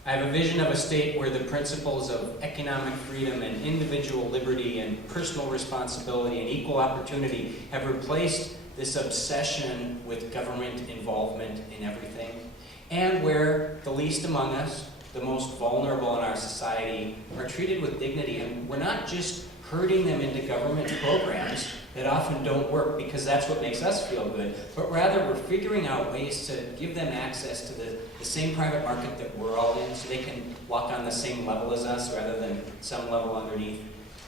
I have a vision of a state where the principles of economic freedom and individual liberty and personal responsibility and equal opportunity have replaced this obsession with government involvement in everything, and where the least among us, the most vulnerable in our society, are treated with dignity. And we're not just herding them into government programs that often don't work because that's what makes us feel good, but rather we're figuring out ways to give them access to the same private market that we're all in, so they can walk on the same level as us rather than some level underneath.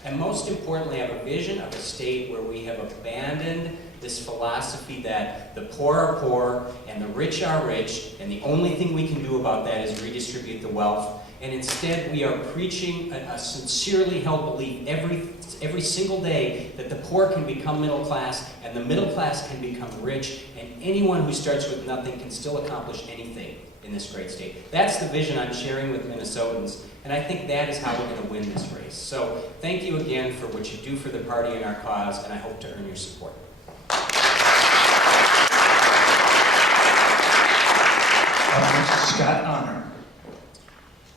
And most importantly, I have a vision of a state where we have abandoned this philosophy that the poor are poor and the rich are rich, and the only thing we can do about that is redistribute the wealth. And instead, we are preaching a sincerely held belief every single day that the poor can become middle class and the middle class can become rich, and anyone who starts with nothing can still accomplish anything in this great state. That's the vision I'm sharing with Minnesotans, and I think that is how we're going to win this race. So thank you again for what you do for the party and our cause, and I hope to earn your support. Scott Honor.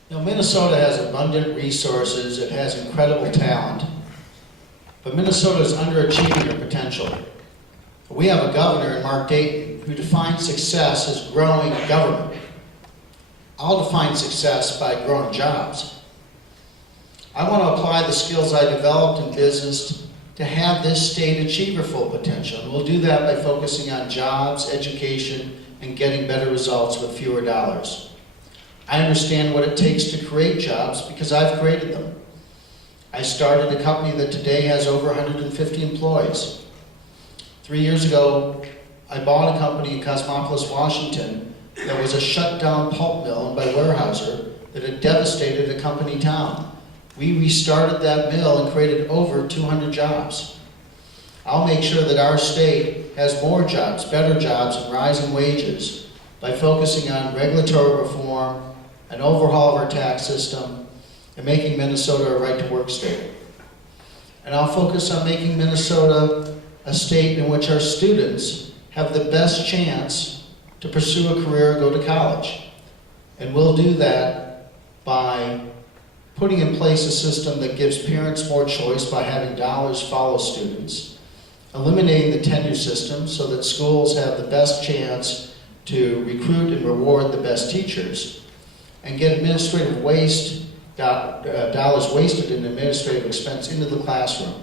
You know, Minnesota has abundant resources, it has incredible talent, but Minnesota is underachieving their potential. We have a governor in Mark Dayton who defines success as growing government. I'll define success by growing jobs. I want to apply the skills I developed in business to have this state achieve their full potential, and we'll do that by focusing on jobs, education, and getting better results with fewer dollars. I understand what it takes to create jobs because I've created them. I started a company that today has over 150 employees. 3 years ago, I bought a company in Cosmopolis, Washington that was a shut-down pulp mill owned by Weyerhaeuser that had devastated a company town. We restarted that mill and created over 200 jobs. I'll make sure that our state has more jobs, better jobs, and rising wages by focusing on regulatory reform, an overhaul of our tax system, and making Minnesota a right-to-work state. And I'll focus on making Minnesota a state in which our students have the best chance to pursue a career or go to college. And we'll do that by putting in place a system that gives parents more choice by having dollars follow students, eliminating the tenure system so that schools have the best chance to recruit and reward the best teachers, and get administrative waste, dollars wasted in administrative expense into the classroom.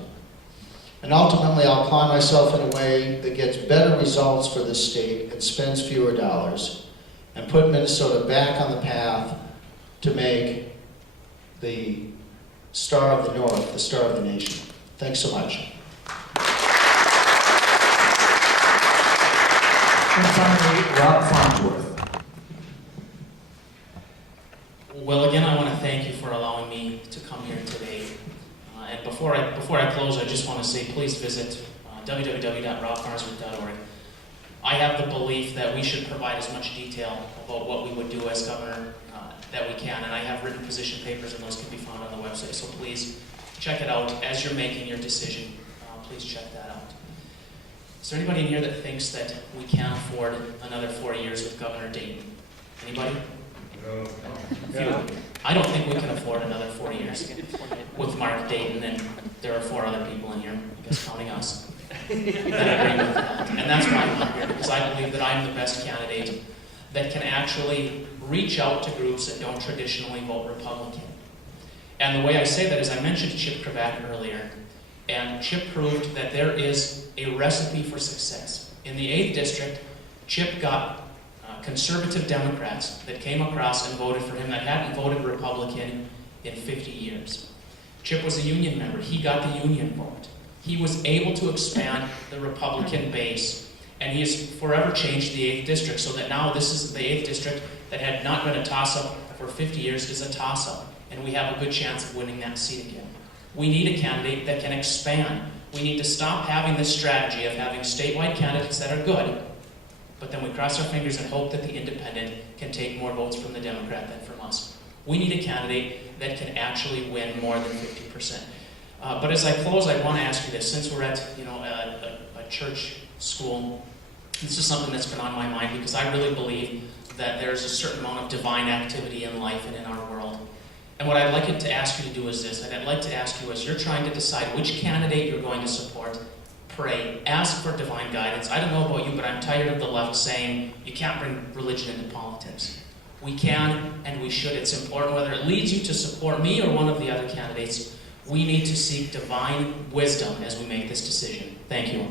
And ultimately, I'll apply myself in a way that gets better results for this state and spends fewer dollars, and put Minnesota back on the path to make the star of the North the star of the nation. Thanks so much. And finally, Rob Farnsworth. Well, again, I want to thank you for allowing me to come here today. And before I close, I just want to say, please visit www.robfarnsworth.org. I have the belief that we should provide as much detail about what we would do as governor that we can, and I have written position papers, and those can be found on the website. So please check it out as you're making your decision. Please check that out. Is there anybody in here that thinks that we can't afford another 4 years with Governor Dayton? Anybody? No. I don't think we can afford another 4 years with Mark Dayton, and there are 4 other people in here, I guess counting us, that agree with that. And that's why I'm here, because I believe that I'm the best candidate that can actually reach out to groups that don't traditionally vote Republican. And the way I say that is, I mentioned Chip Kravac earlier, and Chip proved that there is a recipe for success. In the 8th District, Chip got conservative Democrats that came across and voted for him that hadn't voted Republican in 50 years. Chip was a union member. He got the union vote. He was able to expand the Republican base, and he has forever changed the 8th District so that now this is the 8th District that had not been a toss-up for 50 years is a toss-up. and we have a good chance of winning that seat again. We need a candidate that can expand. We need to stop having this strategy of having statewide candidates that are good, but then we cross our fingers and hope that the independent can take more votes from the Democrat than from us. We need a candidate that can actually win more than 50%. But as I close, I want to ask you this. Since we're at a church school, this is something that's been on my mind because I really believe that there's a certain amount of divine activity in life and in our world. And what I'd like to ask you to do is this. I'd like to ask you, as you're trying to decide which candidate you're going to support, pray, ask for divine guidance. I don't know about you, but I'm tired of the left saying you can't bring religion into politics. We can and we should. It's important whether it leads you to support me or one of the other candidates. We need to seek divine wisdom as we make this decision. Thank you.